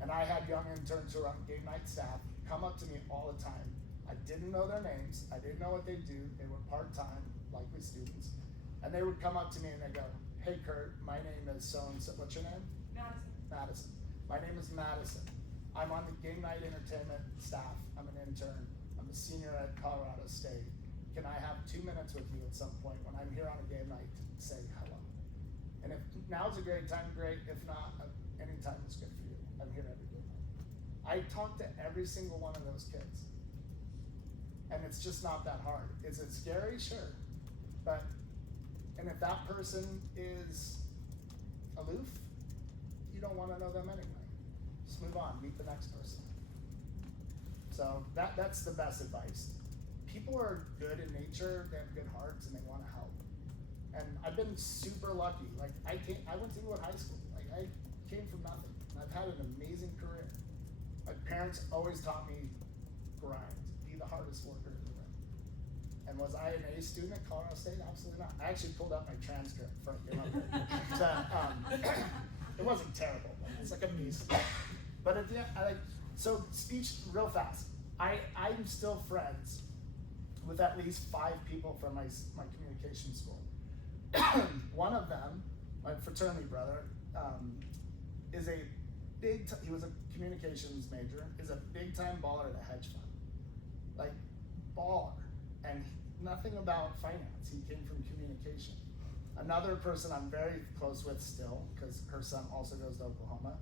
And I had young interns who were on game night staff come up to me all the time. I didn't know their names. I didn't know what they do. They were part-time, likely students. And they would come up to me and they'd go, hey Kurt, my name is so-and-so. What's your name? Madison. Madison. My name is Madison. I'm on the game night entertainment staff. I'm an intern. I'm a senior at Colorado State. Can I have 2 minutes with you at some point when I'm here on a game night to say hello? And if now's a great time, great. If not, any time is good for you. I'm here every game night. I talk to every single one of those kids. And it's just not that hard. Is it scary? Sure. And if that person is aloof, you don't want to know them anyway. Just move on, meet the next person. So that's the best advice. People are good in nature, they have good hearts, and they want to help. And I've been super lucky. Like I went to Inglewood High School. Like I came from nothing. And I've had an amazing career. My parents always taught me grind, be the hardest worker in the room. And was I an A student at Colorado State? Absolutely not. I actually pulled out my transcript before I came up here. It wasn't terrible. It's like a B student. But at the end, so speech real fast. I'm still friends with at least 5 people from my communication school. One of them, my fraternity brother, is a he was a communications major, is a big time baller at a hedge fund. Like, baller. And nothing about finance, he came from communication. Another person I'm very close with still, because her son also goes to Oklahoma,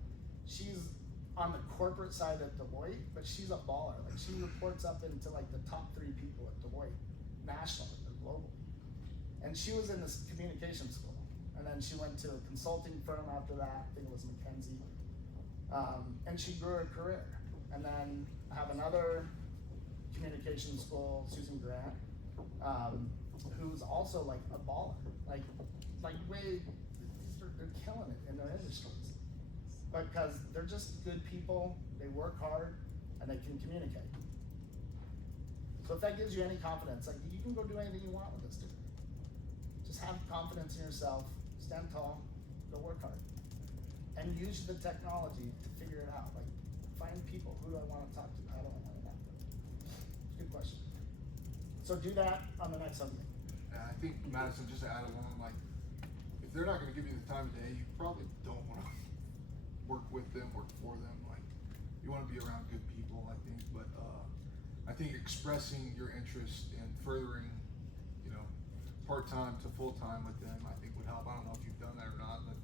she's on the corporate side at Deloitte, but she's a baller. Like she reports up into like the top 3 people at Deloitte, nationally or globally. And she was in this communication school. And then she went to a consulting firm after that, I think it was McKinsey. And she grew her career. And then I have another communication school, Susan Grant, who's also like a baller. Like way, they're killing it in their industries. Because they're just good people, they work hard, and they can communicate. So if that gives you any confidence, like you can go do anything you want with this degree. Just have confidence in yourself, stand tall, go work hard. And use the technology to figure it out. Like find people, who do I want to talk to, how do I want to network? It's a good question. So do that on the next Sunday. I think, Madison, just to add along, like, if they're not gonna give you the time of day, you probably don't wanna work with them, work for them. Like, you wanna be around good people, I think, but I think expressing your interest in furthering, part-time to full-time with them, I think would help. I don't know if you've done that or not, but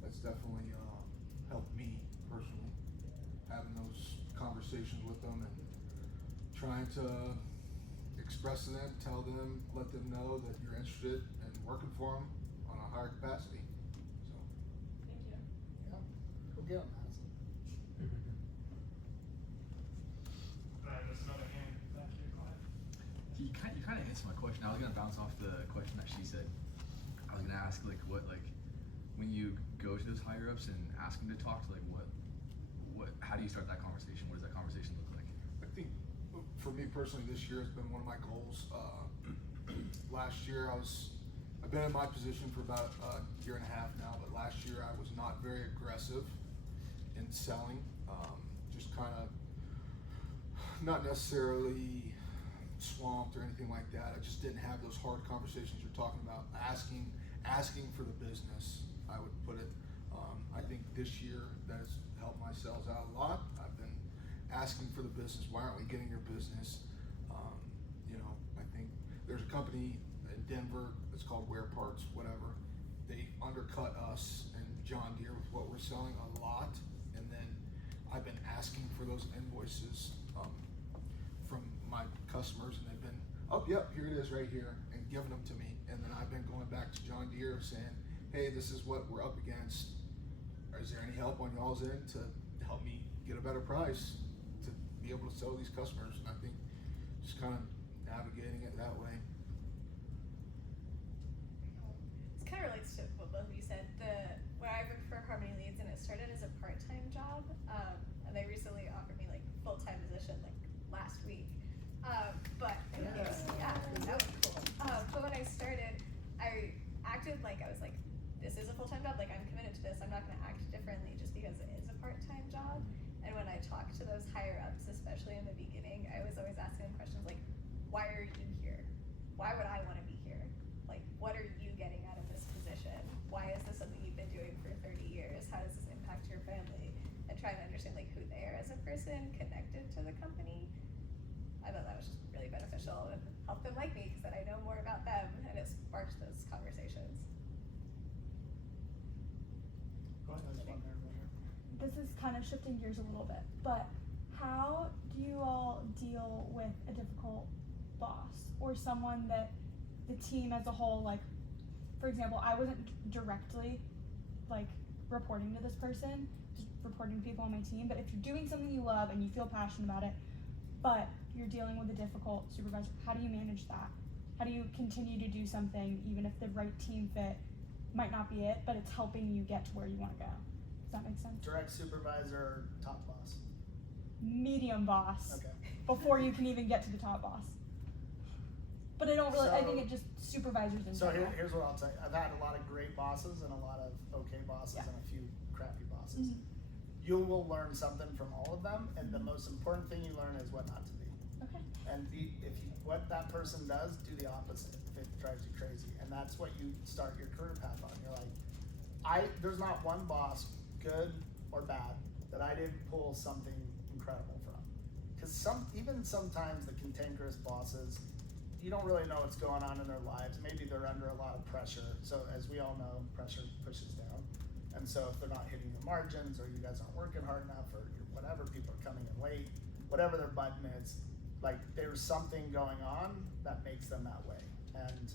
that's definitely helped me personally, having those conversations with them and trying to express to them, tell them, let them know that you're interested and working for them on a higher capacity. So. Thank you. Yeah, we'll get them, Madison. There's another hand back here. Go ahead. You kind of answered my question. I was gonna bounce off the question that she said. I was gonna ask when you go to those higher ups and ask them to talk to how do you start that conversation? What does that conversation look like? I think for me personally, this year has been one of my goals. Last year I've been in my position for about a year and a half now, but last year I was not very aggressive in selling. Just kind of not necessarily swamped or anything like that. I just didn't have those hard conversations you're talking about, asking for the business, I would put it. I think this year that has helped my sales out a lot. I've been asking for the business. Why aren't we getting your business? I think there's a company in Denver, it's called Wear Parts, whatever. They undercut us and John Deere with what we're selling a lot. And then I've been asking for those invoices from my customers, and they've been, oh, yep, here it is right here, and giving them to me. And then I've been going back to John Deere saying, hey, this is what we're up against. Is there any help on y'all's end to help me get a better price to be able to sell these customers? And I think just kind of navigating it that way. This kind of relates to what both of you said. When I worked for Harmony Leads, and it started as a part-time job, and they recently offered me like full-time position like last week. But yeah, that was cool. But when I started, I acted like I was like, this is a full-time job. Like I'm committed to this. I'm not going to act differently just because it is a part-time job. And when I talked to those higher ups, especially in the beginning, I was always asking them questions like, why are you here? Why would I want to be here? Like, what are you getting out of this position? Why is this something you've been doing for 30 years? How does this impact your family? And trying to understand like who they are as a person connected to the company. I thought that was just really beneficial and helped them like me because then I know more about them, and it sparked those conversations. Go ahead. There's one there, one there. This is kind of shifting gears a little bit, but how do you all deal with a difficult boss or someone that the team as a whole, like, for example, I wasn't directly like reporting to this person, just reporting to people on my team, but if you're doing something you love and you feel passionate about it, but you're dealing with a difficult supervisor, how do you manage that? How do you continue to do something even if the right team fit might not be it, but it's helping you get to where you want to go? Does that make sense? Direct supervisor, top boss. Medium boss. Okay. Before you can even get to the top boss. But I don't really, I think So- it just supervisors in So general. here's what I'll tell you. I've had a lot of great bosses and a lot of okay bosses Yeah. and a few crappy bosses. Mhm. You will learn something from all of them, and the most important thing you learn is what not to be. Okay. And what that person does, do the opposite if it drives you crazy. And that's what you start your career path on. You're like, there's not one boss, good or bad, that I didn't pull something incredible from. Because even sometimes the cantankerous bosses, you don't really know what's going on in their lives. Maybe they're under a lot of pressure. So as we all know, pressure pushes down. And so if they're not hitting your margins, or you guys aren't working hard enough, or whatever, people are coming in late, whatever their button is, like there's something going on that makes them that way. And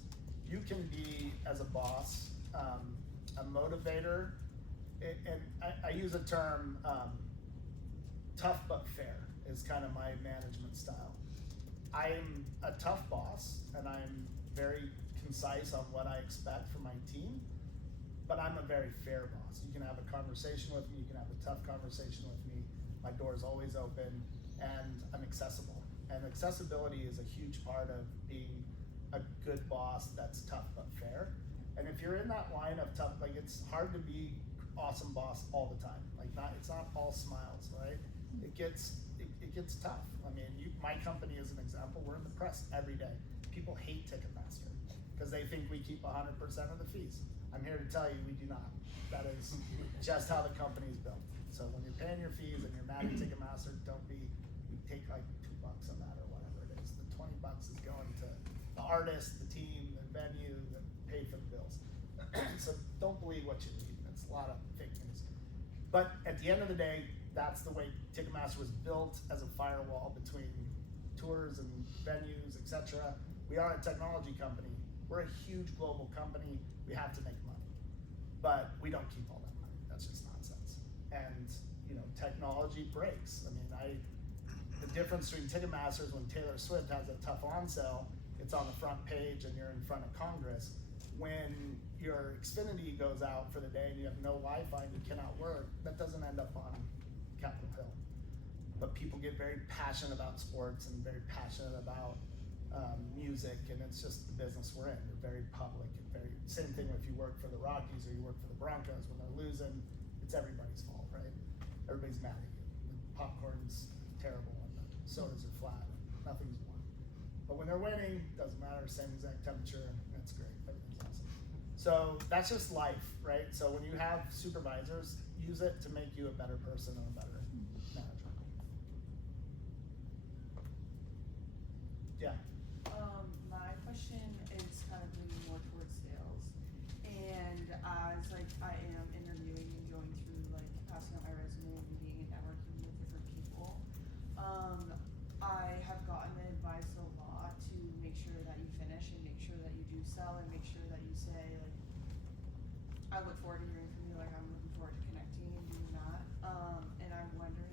you can be, as a boss, a motivator, and I use a term, tough but fair is kind of my management style. I'm a tough boss, and I'm very concise on what I expect from my team, but I'm a very fair boss. You can have a conversation with me, you can have a tough conversation with me. My door is always open, and I'm accessible. And accessibility is a huge part of being a good boss that's tough but fair. And if you're in that line of tough, like it's hard to be awesome boss all the time. Like it's not all smiles, right? It gets tough. I mean, my company is an example. We're in the press every day. People hate Ticketmaster because they think we keep 100% of the fees. I'm here to tell you we do not. That is just how the company is built. So when you're paying your fees and you're mad at Ticketmaster, we take like $2 on that or whatever it is. The $20 is going to the artist, the team, the venue that pay for the bills. So don't believe what you read. It's a lot of fake news. But at the end of the day, that's the way Ticketmaster was built, as a firewall between tours and venues, etc. We are a technology company, We're a huge global company. We have to make money, but we don't keep all that money. That's just nonsense. And technology breaks. I mean, the difference between Ticketmaster is when Taylor Swift has a tough on sale, it's on the front page and you're in front of Congress. When your Xfinity goes out for the day and you have no Wi-Fi and you cannot work, that doesn't end up on Capitol Hill. But people get very passionate about sports and very passionate about music, and it's just the business we're in. We're very public and very, same thing if you work for the Rockies or you work for the Broncos. When they're losing, it's everybody's fault, right? Everybody's mad at you. The popcorn's terrible and the sodas are flat and nothing's warm. But when they're winning, doesn't matter, same exact temperature, and it's great, everything's awesome. So that's just life, right? So when you have supervisors, use it to make you a better person and a better manager. Yeah. My question is kind of leaning more towards sales, and as I am interviewing and going through passing out my resume and meeting and networking with different people, I have gotten the advice a lot to make sure that you finish and make sure that you do sell and make sure that you say I look forward to hearing from you, I'm looking forward to connecting and doing that. And I'm wondering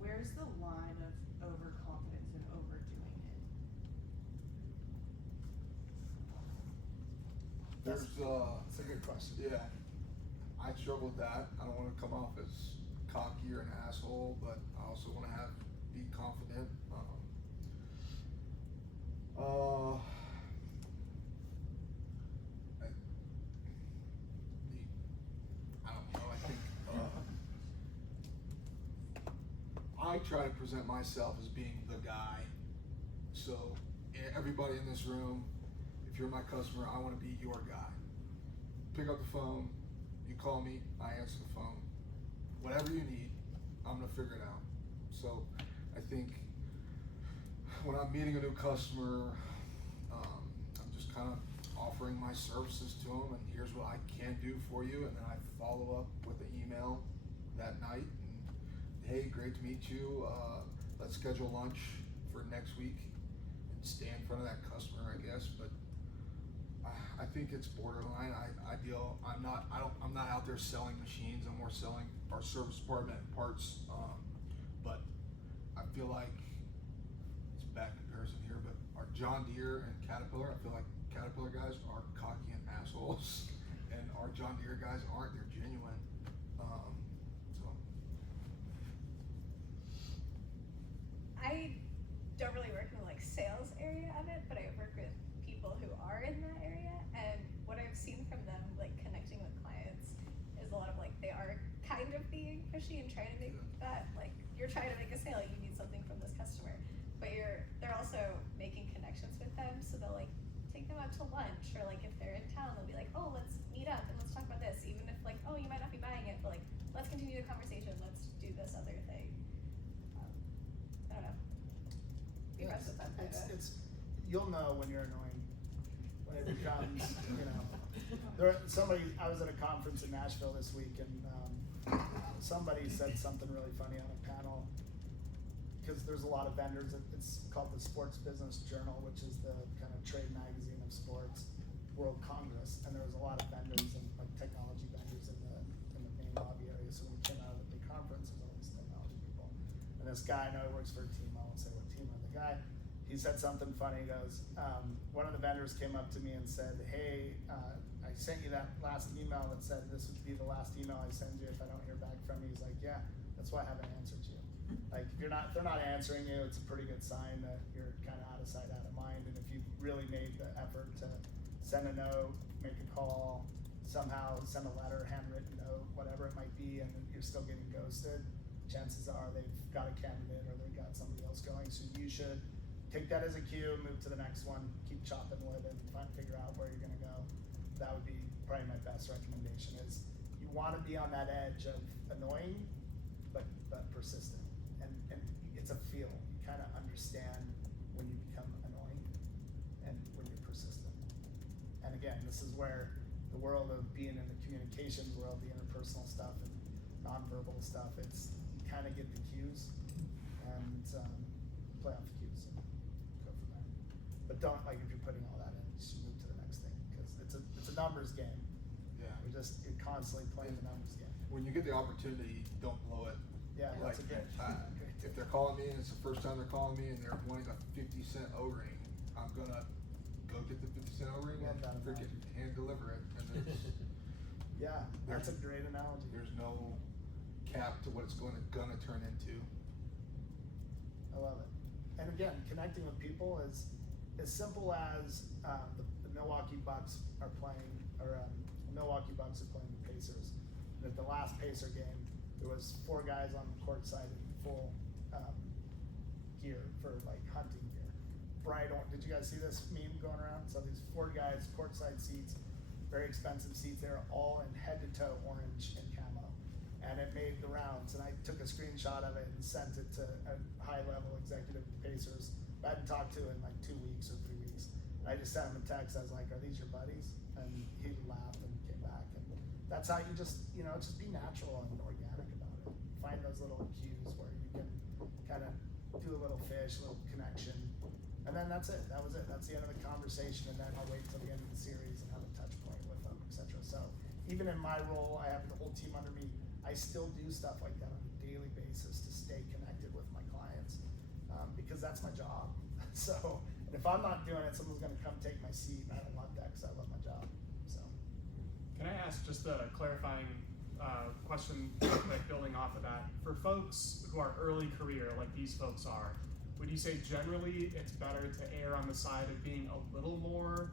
where's the line of overconfidence and overdoing it? That's a good question. Yeah, I struggle with that. I don't want to come off as cocky or an asshole, but I also want to be confident. I don't know. I think I try to present myself as being the guy. So everybody in this room, if you're my customer, I want to be your guy. Pick up the phone, you call me, I answer the phone. Whatever you need, I'm gonna figure it out. So I think when I'm meeting a new customer, I'm just kind of offering my services to them, and here's what I can do for you, and then I follow up with an email that night. And, hey, great to meet you. Let's schedule lunch for next week and stay in front of that customer, I guess. But I think it's borderline. I'm not out there selling machines. I'm more selling our service department parts. But I feel like it's a bad comparison here, but our John Deere and Caterpillar, I feel like Caterpillar guys are cocky and assholes, and our John Deere guys aren't. They're genuine. So I don't really work in the sales area of it, but I work with people who are in that area, and what I've seen from them connecting with clients is a lot of they are kind of being pushy and trying to make that you're trying to make a sale, you need something from this customer, but they're also making connections with them, so they'll take them out to lunch, or if they're in town they'll be oh, let's meet up and let's talk about this, even if oh, you might not be buying it, but let's continue the conversation, let's do this other thing. I don't know. Be impressed with that. You'll know when you're annoying, when it becomes, I was at a conference in Nashville this week, and somebody said something really funny on a panel, because there's a lot of vendors. It's called the Sports Business Journal, which is the kind of trade magazine of sports, World Congress, and there was a lot of vendors and technology vendors in the main lobby area. So when we came out of the big conference, there's all these technology people, and this guy, I know he works for a team, I won't say what team, but the guy, he said something funny. He goes, one of the vendors came up to me and said, hey, I sent you that last email that said this would be the last email I send you if I don't hear back from you. He's like, yeah, that's why I haven't answered you. If they're not answering you, it's a pretty good sign that you're kind of out of sight, out of mind. And if you really made the effort to send a note, make a call, somehow send a letter, handwritten note, whatever it might be, and you're still getting ghosted, chances are they've got a candidate or they've got somebody else going. So you should take that as a cue, move to the next one, keep chopping wood, and figure out where you're gonna go. That would be probably my best recommendation. Is you want to be on that edge of annoying, but persistent, and it's a feel. You kind of understand when you become annoying and when you're persistent. And again, this is where the world of being in the communications world, the interpersonal stuff and nonverbal stuff, it's you kind of get the cues and play off the cues and go from there. But don't if you're putting all that in, just move to the next thing, because it's a numbers game. Yeah. You're constantly playing the numbers game. When you get the opportunity, don't blow it. Yeah, Like, that's a good. if they're calling me and it's the first time they're calling me and they're wanting a 50-cent O-ring, I'm gonna go get the 50-cent O-ring Love and that freaking analogy. hand deliver it. And Yeah, that's a great analogy. there's no cap to what it's gonna turn into. I love it. And again, connecting with people is as simple as the Milwaukee Bucks are playing, or the Milwaukee Bucks are playing the Pacers. And at the last Pacer game, there was 4 guys on the court side in full gear for like hunting gear. Bright orange. Did you guys see this meme going around? So these 4 guys, courtside seats, very expensive seats. They're all in head to toe orange and camo, and it made the rounds. And I took a screenshot of it and sent it to a high level executive of the Pacers I hadn't talked to in like 2 weeks or 3 weeks. And I just sent him a text. I was like, "Are these your buddies?" And he laughed and came back. And that's how you just be natural and organic about it. Find those little cues where you can kind of do a little fish, a little connection. And then that's it. That was it. That's the end of the conversation. And then I'll wait till the end of the series and have a touch point with them, etc. So even in my role, I have the whole team under me. I still do stuff like that on a daily basis to stay connected with my clients, because that's my job. So if I'm not doing it, someone's going to come take my seat, and I don't want that because I love my job. So Can I ask just a clarifying question, like building off of that? For folks who are early career, like these folks are, would you say generally it's better to err on the side of being a little more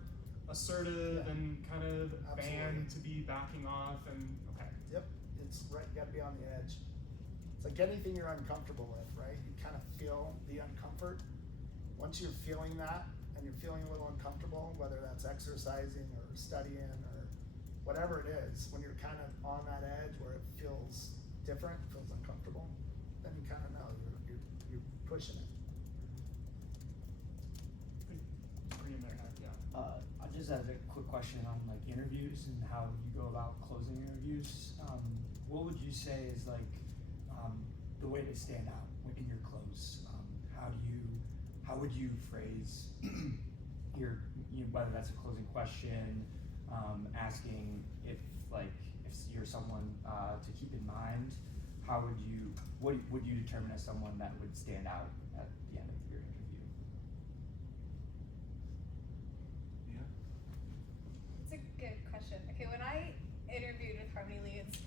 assertive and kind of banned to be backing off? And okay. Yep, it's right. You got to be on the edge. It's like anything you're uncomfortable with, right? You kind of feel the uncomfort. Once you're feeling that, and you're feeling a little uncomfortable, whether that's exercising or studying or whatever it is, when you're kind of on that edge where it feels different, feels uncomfortable, then you kind of know you're pushing it. Bring in there, Hank, yeah. I just had a quick question on like interviews and how you go about closing interviews. What would you say is like the way to stand out in your close? How would you phrase whether that's a closing question, asking if you're someone to keep in mind? What would you determine as someone that would stand out at the end of your interview? Yeah. It's a good question. Okay, when I interviewed with Harmony Leads,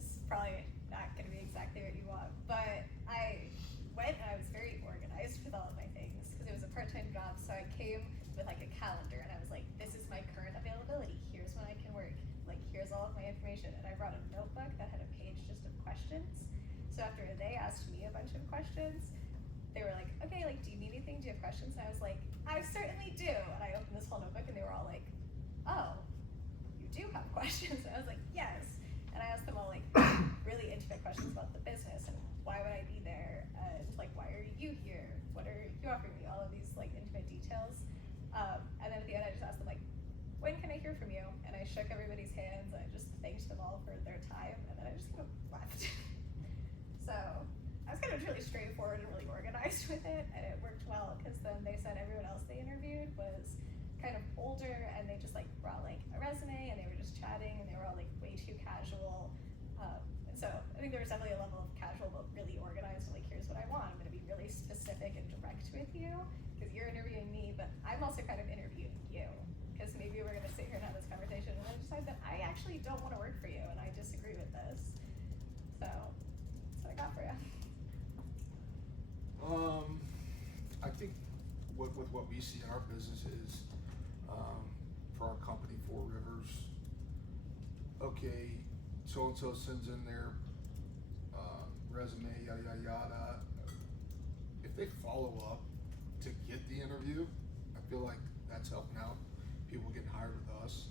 this is probably not going to be exactly what you want, but I went and I was very organized with all of my things because it was a part-time job. So I came with like a calendar and I was like, this is my current availability. Here's when I can work. Like, here's all of my information. And I brought a notebook that had a page just of questions. So after they asked me a bunch of questions, they were like, okay, like, do you need anything? Do you have questions? And I was like, I certainly do. And I opened this whole notebook and they were all like, oh, you do have questions. And I was like, yes. And I asked them all like really intimate questions about the business and why would I be there? And like, why are you here? What are you offering me? All of these like intimate details. And then at the end, I just asked them like, when can I hear from you? And I shook everybody's hands and I just thanked them all for their time. And then I just kind of left. So I was kind of really straightforward and really organized with it. And it worked well because then they said everyone else they interviewed was kind of older and they just like brought like a resume and they were just chatting and they were all like way too casual. And so I think there was definitely a level of casual but really organized, like here's what I want. I'm gonna be really specific and direct with you because you're interviewing me, but I'm also kind of interviewing you because maybe we're gonna sit here and have this conversation and I decide that I actually don't wanna work for you and I disagree with this. So that's what I got for you. I think with what we see in our business is, for our company, Four Rivers, okay, so-and-so sends in their resume, yada, yada, yada. If they follow up to get the interview, I feel like that's helping out people getting hired with us.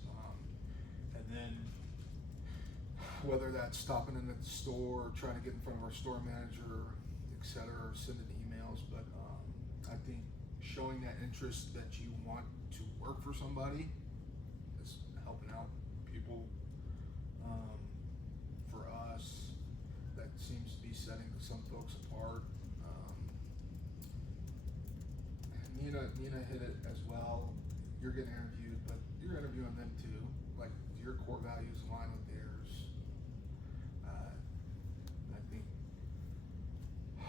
And then whether that's stopping in at the store, trying to get in front of our store manager, et cetera, or sending emails, but I think showing that interest that you want to work for somebody is helping out people. For us, that seems to be setting some folks apart. Nina hit it as well. you're getting interviewed, but you're interviewing them too. Like, do your core values align with theirs? I think, I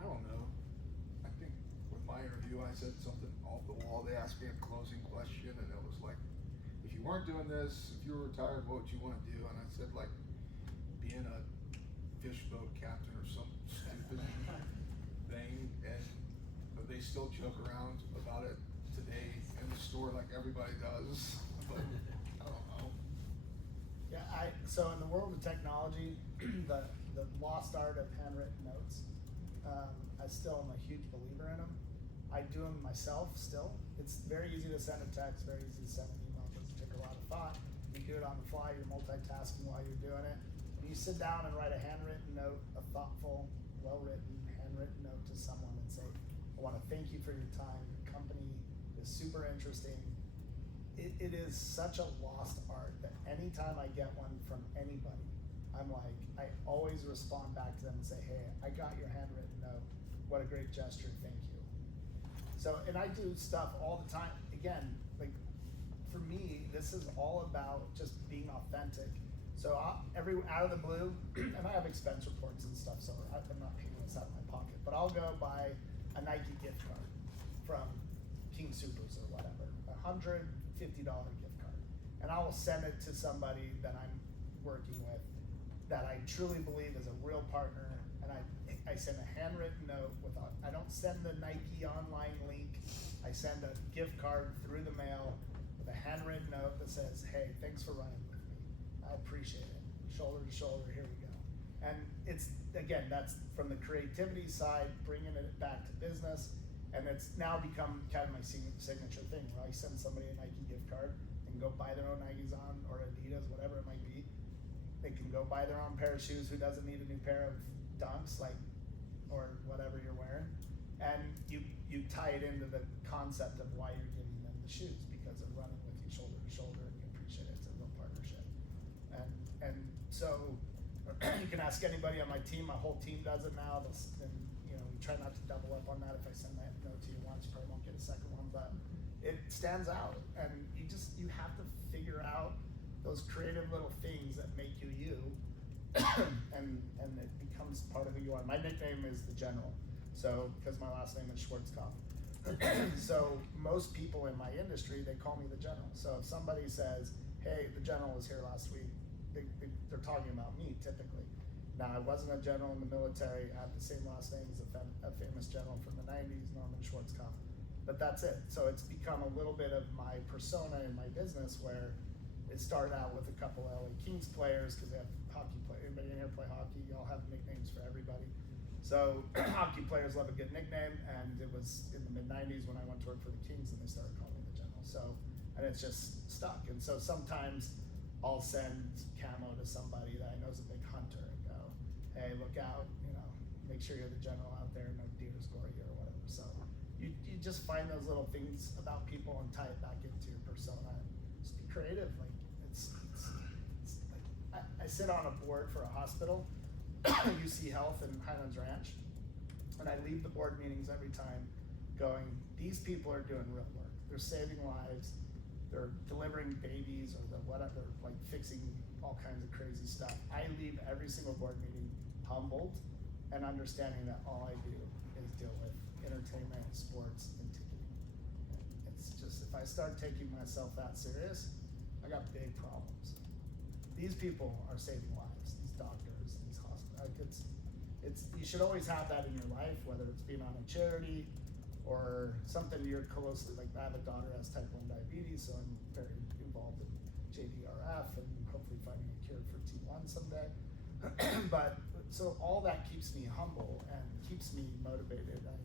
don't know. I think with my interview, I said something off the wall. They asked me a closing question, and it was like, if you weren't doing this, if you were retired, what would you want to do? And I said, like, being a fish boat captain or some stupid thing. And they still joke around about it today in the store like everybody does. But I don't know. Yeah, so in the world of technology, the lost art of handwritten notes, I still am a huge believer in them. I do them myself still. It's very easy to send a text, very easy to send an email. It doesn't take a lot of thought. You do it on the fly, you're multitasking while you're doing it. When you sit down and write a handwritten note, a thoughtful, well-written handwritten note to someone and say, I want to thank you for your time. Your company is super interesting. It is such a lost art that anytime I get one from anybody, I'm like, I always respond back to them and say, hey, I got your handwritten note. What a great gesture, thank you. So, and I do stuff all the time. Again, like, for me, this is all about just being authentic. So out of the blue, and I have expense reports and stuff, so I'm not paying this out of my pocket, but I'll go buy a Nike gift card from King Soopers or whatever, $150 gift card. And I will send it to somebody that I'm working with that I truly believe is a real partner. And I send a handwritten note I don't send the Nike online link. I send a gift card through the mail with a handwritten note that says, hey, thanks for running with me. I appreciate it. Shoulder to shoulder, here we go. And it's, again, that's from the creativity side, bringing it back to business. And it's now become kind of my signature thing where I send somebody a Nike gift card and go buy their own Nikes on, or Adidas, whatever it might be. They can go buy their own pair of shoes. Who doesn't need a new pair of Dunks, like, or whatever you're wearing? And you tie it into the concept of why you're giving them the shoes, because they're running with you shoulder to shoulder and you appreciate it. It's a real partnership. And so you can ask anybody on my team. My whole team does it now. And we try not to double up on that. If I send that note to you once, you probably won't get a second one, but it stands out. And you have to figure out those creative little things that make you you, and it becomes part of who you are. My nickname is the General, so because my last name is Schwarzkopf. So most people in my industry, they call me the General. So if somebody says, hey, the General was here last week, they're talking about me typically. Now, I wasn't a general in the military. I have the same last name as a famous general from the 90s, Norman Schwarzkopf. But that's it. So it's become a little bit of my persona in my business, where it started out with a couple of LA Kings players, because they have hockey players. Anybody in here play hockey? Y'all have nicknames for everybody. So hockey players love a good nickname, and it was in the mid-90s when I went to work for the Kings, and they started calling me the General. So, and it's just stuck. And so sometimes I'll send camo to somebody that I know is a big hunter and go, hey, look out, make sure you're the General out there, no deers gore you or whatever. So you just find those little things about people and tie it back into your persona and just be creative. Like it's like I sit on a board for a hospital, UC Health in Highlands Ranch, and I leave the board meetings every time going, these people are doing real work. They're saving lives. They're delivering babies or whatever, like fixing all kinds of crazy stuff. I leave every single board meeting humbled and understanding that all I do is deal with entertainment, sports, and ticketing. It's just, if I start taking myself that serious, I got big problems. These people are saving lives, these doctors, these hospitals. Like it's you should always have that in your life, whether it's being on a charity or something you're closely, like I have a daughter who has type 1 diabetes, so I'm very involved in JDRF and hopefully finding a cure for T1 someday. But so all that keeps me humble and keeps me motivated. I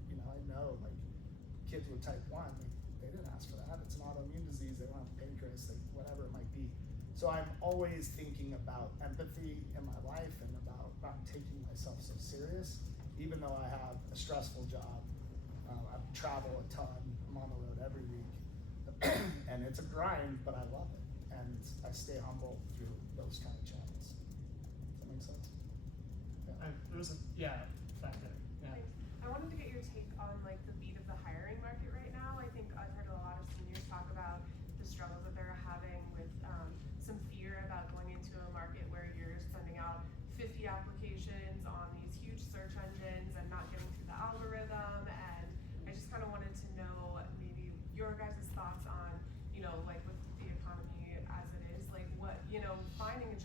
know like kids with type 1, they didn't ask for that. It's an autoimmune disease. They don't have pancreas, whatever it might be. So I'm always thinking about empathy in my life and about not taking myself so serious, even though I have a stressful job. I travel a ton. I'm on the road every week, and it's a grind, but I love it, and I stay humble through those kind of channels. Does that make sense? Back there. Yeah. I wanted to get your take on like the beat of the hiring market right now.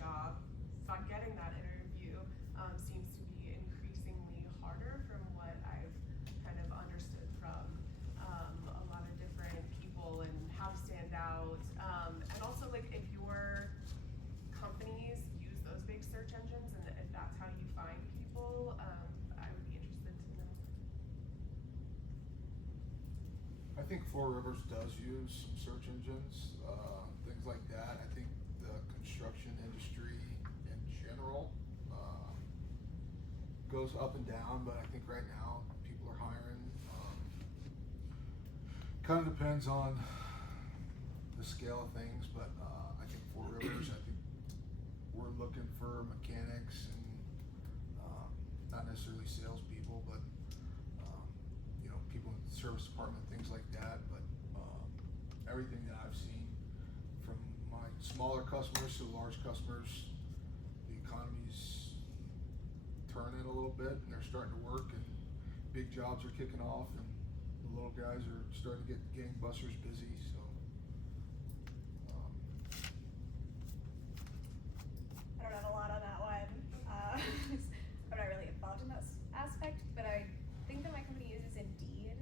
job, getting that interview seems to be increasingly harder from what I've kind of understood from a lot of different people and how to stand out. And also, like, if your companies use those big search engines and if that's how you find people, I would be interested to know. I think Four Rivers does use some search engines, things like that. I think the construction industry in general goes up and down, but I think right now people are hiring. Kind of depends on the scale of things, but I think Four Rivers, I think we're looking for mechanics and not necessarily salespeople, but people in the service department, things like that. But everything that I've seen from my smaller customers to large customers, the economy's turning a little bit and they're starting to work and big jobs are kicking off and the little guys are starting to get gangbusters busy. So I don't have a lot on that one. I'm not really involved in that aspect, but I think that my company uses Indeed,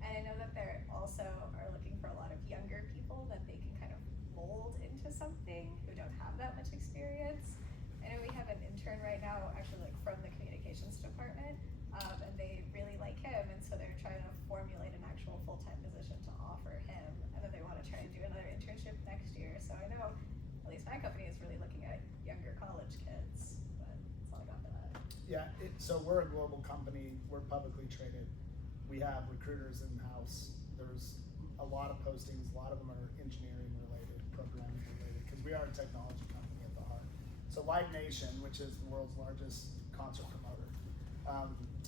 and I know that they also are looking for a lot of younger people that they can kind of mold into something who don't have that much experience. I know we have an intern right now, actually like from the communications department, and they really like him, and so they're trying to formulate an actual full-time position to offer him, and then they want to try and do another internship next year. So I know at least my company is really looking at younger college kids, but that's all I got for that. Yeah, so we're a global company, we're publicly traded. We have recruiters in-house. There's a lot of postings, a lot of them are engineering related, programming related, because we are a technology company at the heart. So Live Nation, which is the world's largest concert promoter,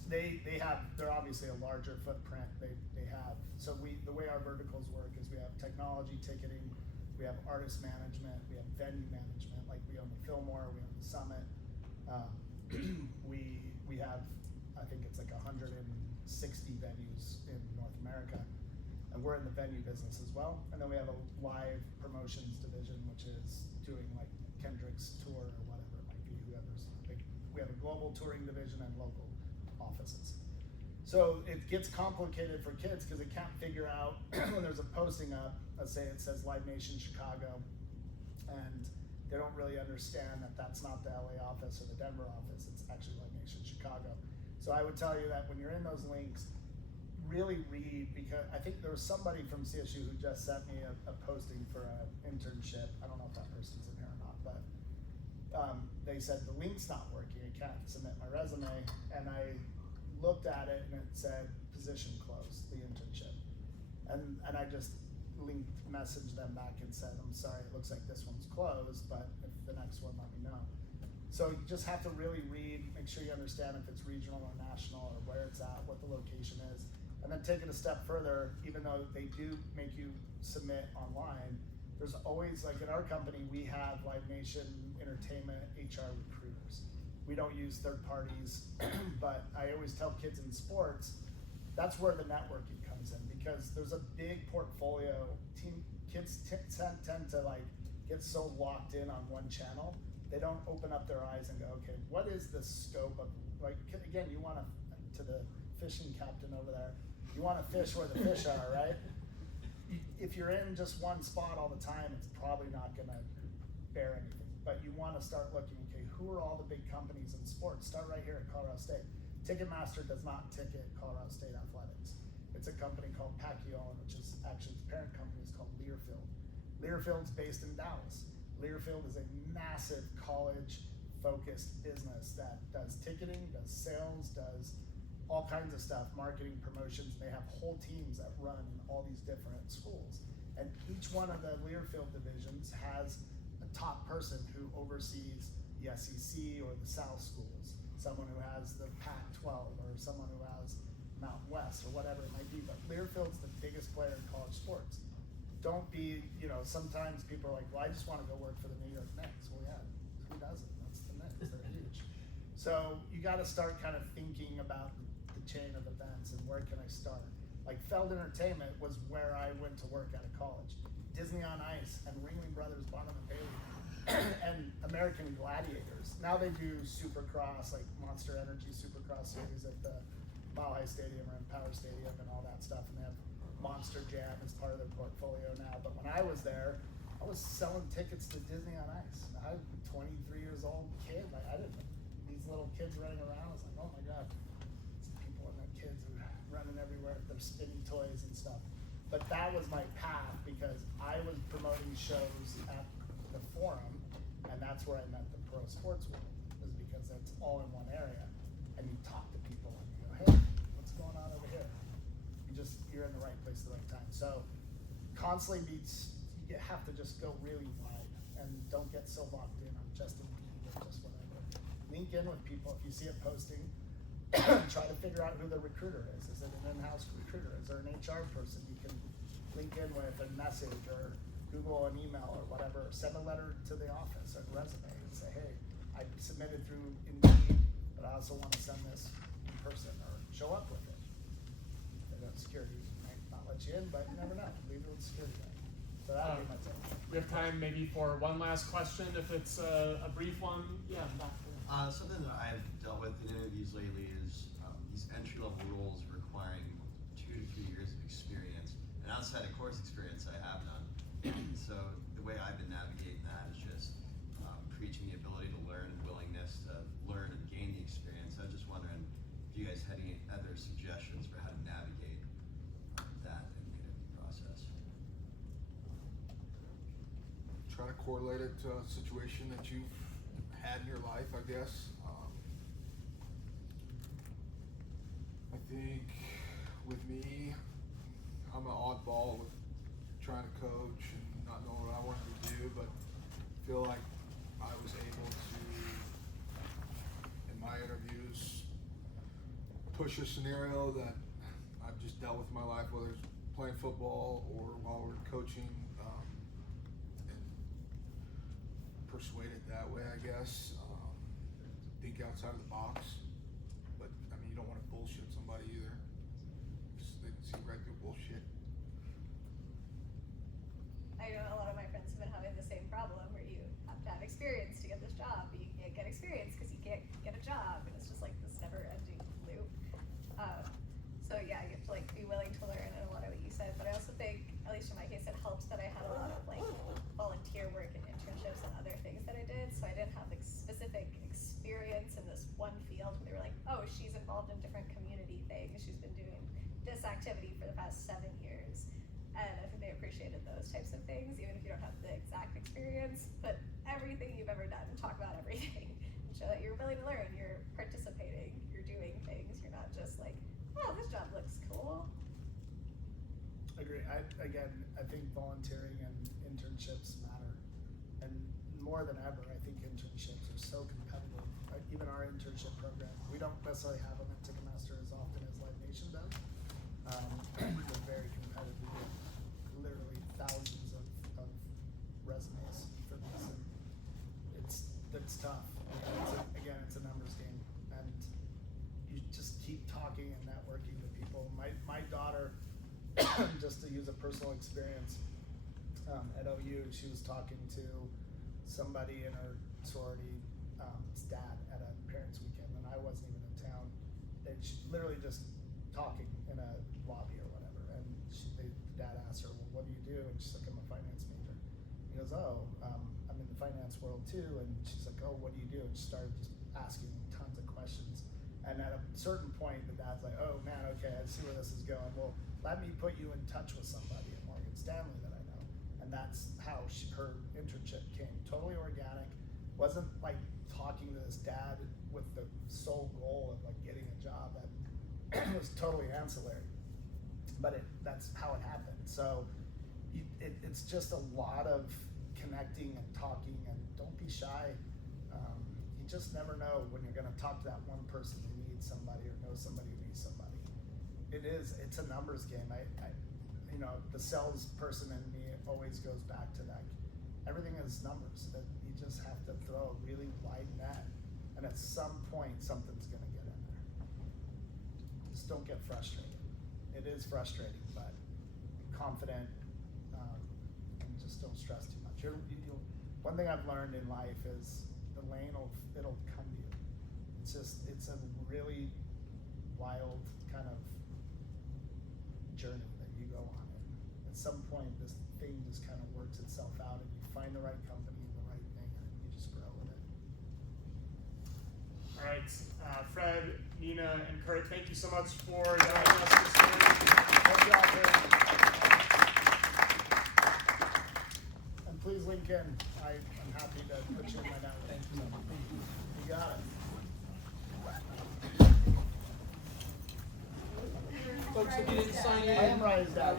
they're obviously a larger footprint. The way our verticals work is we have technology ticketing, we have artist management, we have venue management, like we own the Fillmore, we own the Summit. We have, I think it's like 160 venues in North America, and we're in the venue business as well. And then we have a live promotions division, which is doing like Kendrick's tour or whatever it might be, whoever's big. We have a global touring division and local offices. So it gets complicated for kids because they can't figure out when there's a posting up, let's say it says Live Nation Chicago, and they don't really understand that that's not the LA office or the Denver office, it's actually Live Nation Chicago. So I would tell you that when you're in those links, really read, because I think there was somebody from CSU who just sent me a posting for an internship. I don't know if that person's in here or not, but they said the link's not working, I can't submit my resume, and I looked at it and it said position closed, the internship. And I just messaged them back and said, I'm sorry, it looks like this one's closed, but if the next one, let me know. So you just have to really read, make sure you understand if it's regional or national or where it's at, what the location is. And then take it a step further, even though they do make you submit online, there's always, like in our company, we have Live Nation Entertainment HR recruiters. We don't use third parties, but I always tell kids in sports, that's where the networking comes in, because there's a big portfolio. Kids tend to like get so locked in on one channel, they don't open up their eyes and go, okay, what is the scope of, like, again, you want to the fishing captain over there, you want to fish where the fish are, right? If you're in just one spot all the time, it's probably not gonna bear anything. But you want to start looking, okay, who are all the big companies in sports? Start right here at Colorado State. Ticketmaster does not ticket Colorado State athletics. It's a company called Pacquiao, which is actually its parent company is called Learfield. Learfield's based in Dallas. Learfield is a massive college-focused business that does ticketing, does sales, does all kinds of stuff, marketing, promotions. They have whole teams that run in all these different schools. And each one of the Learfield divisions has a top person who oversees the SEC or the South schools, someone who has the Pac-12 or someone who has Mountain West or whatever it might be. But Learfield's the biggest player in college sports. Don't be, sometimes people are like, well, I just want to go work for the New York Knicks. Well, yeah, who doesn't? That's the Knicks, they're huge. So you got to start kind of thinking about the chain of events and where can I start? Like Feld Entertainment was where I went to work out of college. Disney on Ice and Ringling Brothers Barnum and Bailey and American Gladiators. Now they do Supercross, like Monster Energy Supercross series at the Mile High Stadium or in Power Stadium and all that stuff, and they have Monster Jam as part of their portfolio now. But when I was there, I was selling tickets to Disney on Ice. I'm a 23 years old kid. Like, I didn't know these little kids running around. I was like, oh my God, these people and their kids are running everywhere. They're spinning toys and stuff. But that was my path because I was promoting shows at the Forum, and that's where I met the pro sports world, is because it's all in one area. And you talk to people and you go, hey, what's going on over here? You're in the right place at the right time. So constantly meets, you have to just go really wide and don't get so locked in on just Indeed or just whatever. Link in with people. If you see a posting, try to figure out who the recruiter is. Is it an in-house recruiter? Is there an HR person you can link in with a message or Google an email or whatever? Send a letter to the office or a resume and say, hey, I submitted through Indeed, but I also want to send this in person or show up with it. Security might not let you in, but you never know. Leave it with security. So that would be my take. We have time maybe for one last question, if it's a brief one. Yeah, back there. Something that I've dealt with in interviews lately is these entry-level roles requiring 2 to 3 years of experience. And outside of course experience, I have none. So the way I've been navigating that is just preaching the ability to learn and willingness to learn and gain the experience. I was just wondering if you guys had any other suggestions for how to navigate that in the interview process. Try to correlate it to a situation that you've had in your life, I guess. I think with me, I'm an oddball with trying to coach and not knowing what I wanted to do, but I feel like I was able to, in my interviews, push a scenario that I've just dealt with in my life, whether it's playing football or while we're coaching, and persuade it that way, I guess. Think outside of the box, but I mean, you don't want to bullshit somebody either. Just, they can see right through bullshit. I know a lot of my friends have been having the same problem where you have to have experience to get this job, but you can't get experience because you can't get a job, and it's just like this never-ending loop. So yeah, you have to like be willing to learn, and a lot of what you said, but I also think, at least in my case, it helps that I had a lot of like volunteer work and internships and other things that I did, so I didn't have like specific experience in this one field. They were like, oh, she's involved in different community things, she's been doing this activity for the past 7 years. And I think they appreciated those types of things, even if you don't have the exact experience. But everything you've ever done, talk about everything. And show that you're willing to learn, you're participating, you're doing things. You're not just like, oh, this job looks cool. Agree. I think volunteering and internships matter. And more than ever, I think internships are so competitive. Like even our internship program, we don't necessarily have them at Ticketmaster as often as Live Nation does. They're very competitive. We get literally thousands of resumes for this, and it's tough. It's a numbers game, and you just keep talking and networking to people. My daughter, just to use a personal experience, at OU, she was talking to somebody in her sorority's dad at a parents' weekend, and I wasn't even in town. And she literally just talking in a lobby or whatever, and the dad asked her, well, what do you do? And she's like, I'm a finance major. He goes, oh, I'm in the finance world too. And she's like, oh, what do you do? And she started just asking tons of questions. And at a certain point, the dad's like, oh man, okay, I see where this is going. Well, let me put you in touch with somebody at Morgan Stanley that I know. And that's how her internship came. Totally organic. Wasn't like talking to this dad with the sole goal of like getting a job. That it was totally ancillary, but that's how it happened. So it's just a lot of connecting and talking, and don't be shy. You just never know when you're going to talk to that one person who needs somebody or knows somebody who needs somebody. It's a numbers game. The sales person in me always goes back to that. Everything is numbers. That you just have to throw a really wide net, and at some point something's going to get in there. Just don't get frustrated. It is frustrating, but confident, and just don't stress too much. one thing I've learned in life is the lane it'll come to you. It's a really wild kind of journey that you go on. And at some point, this thing just kind of works itself out, and you find the right company and the right thing, and you just grow with it. All right, Fred, Nina, and Kurt, thank you so much for joining us this morning. Thank you all for. And please link in. I'm happy to put you in my network. Thank you. You got it. Folks, if you didn't sign in. I am raised out.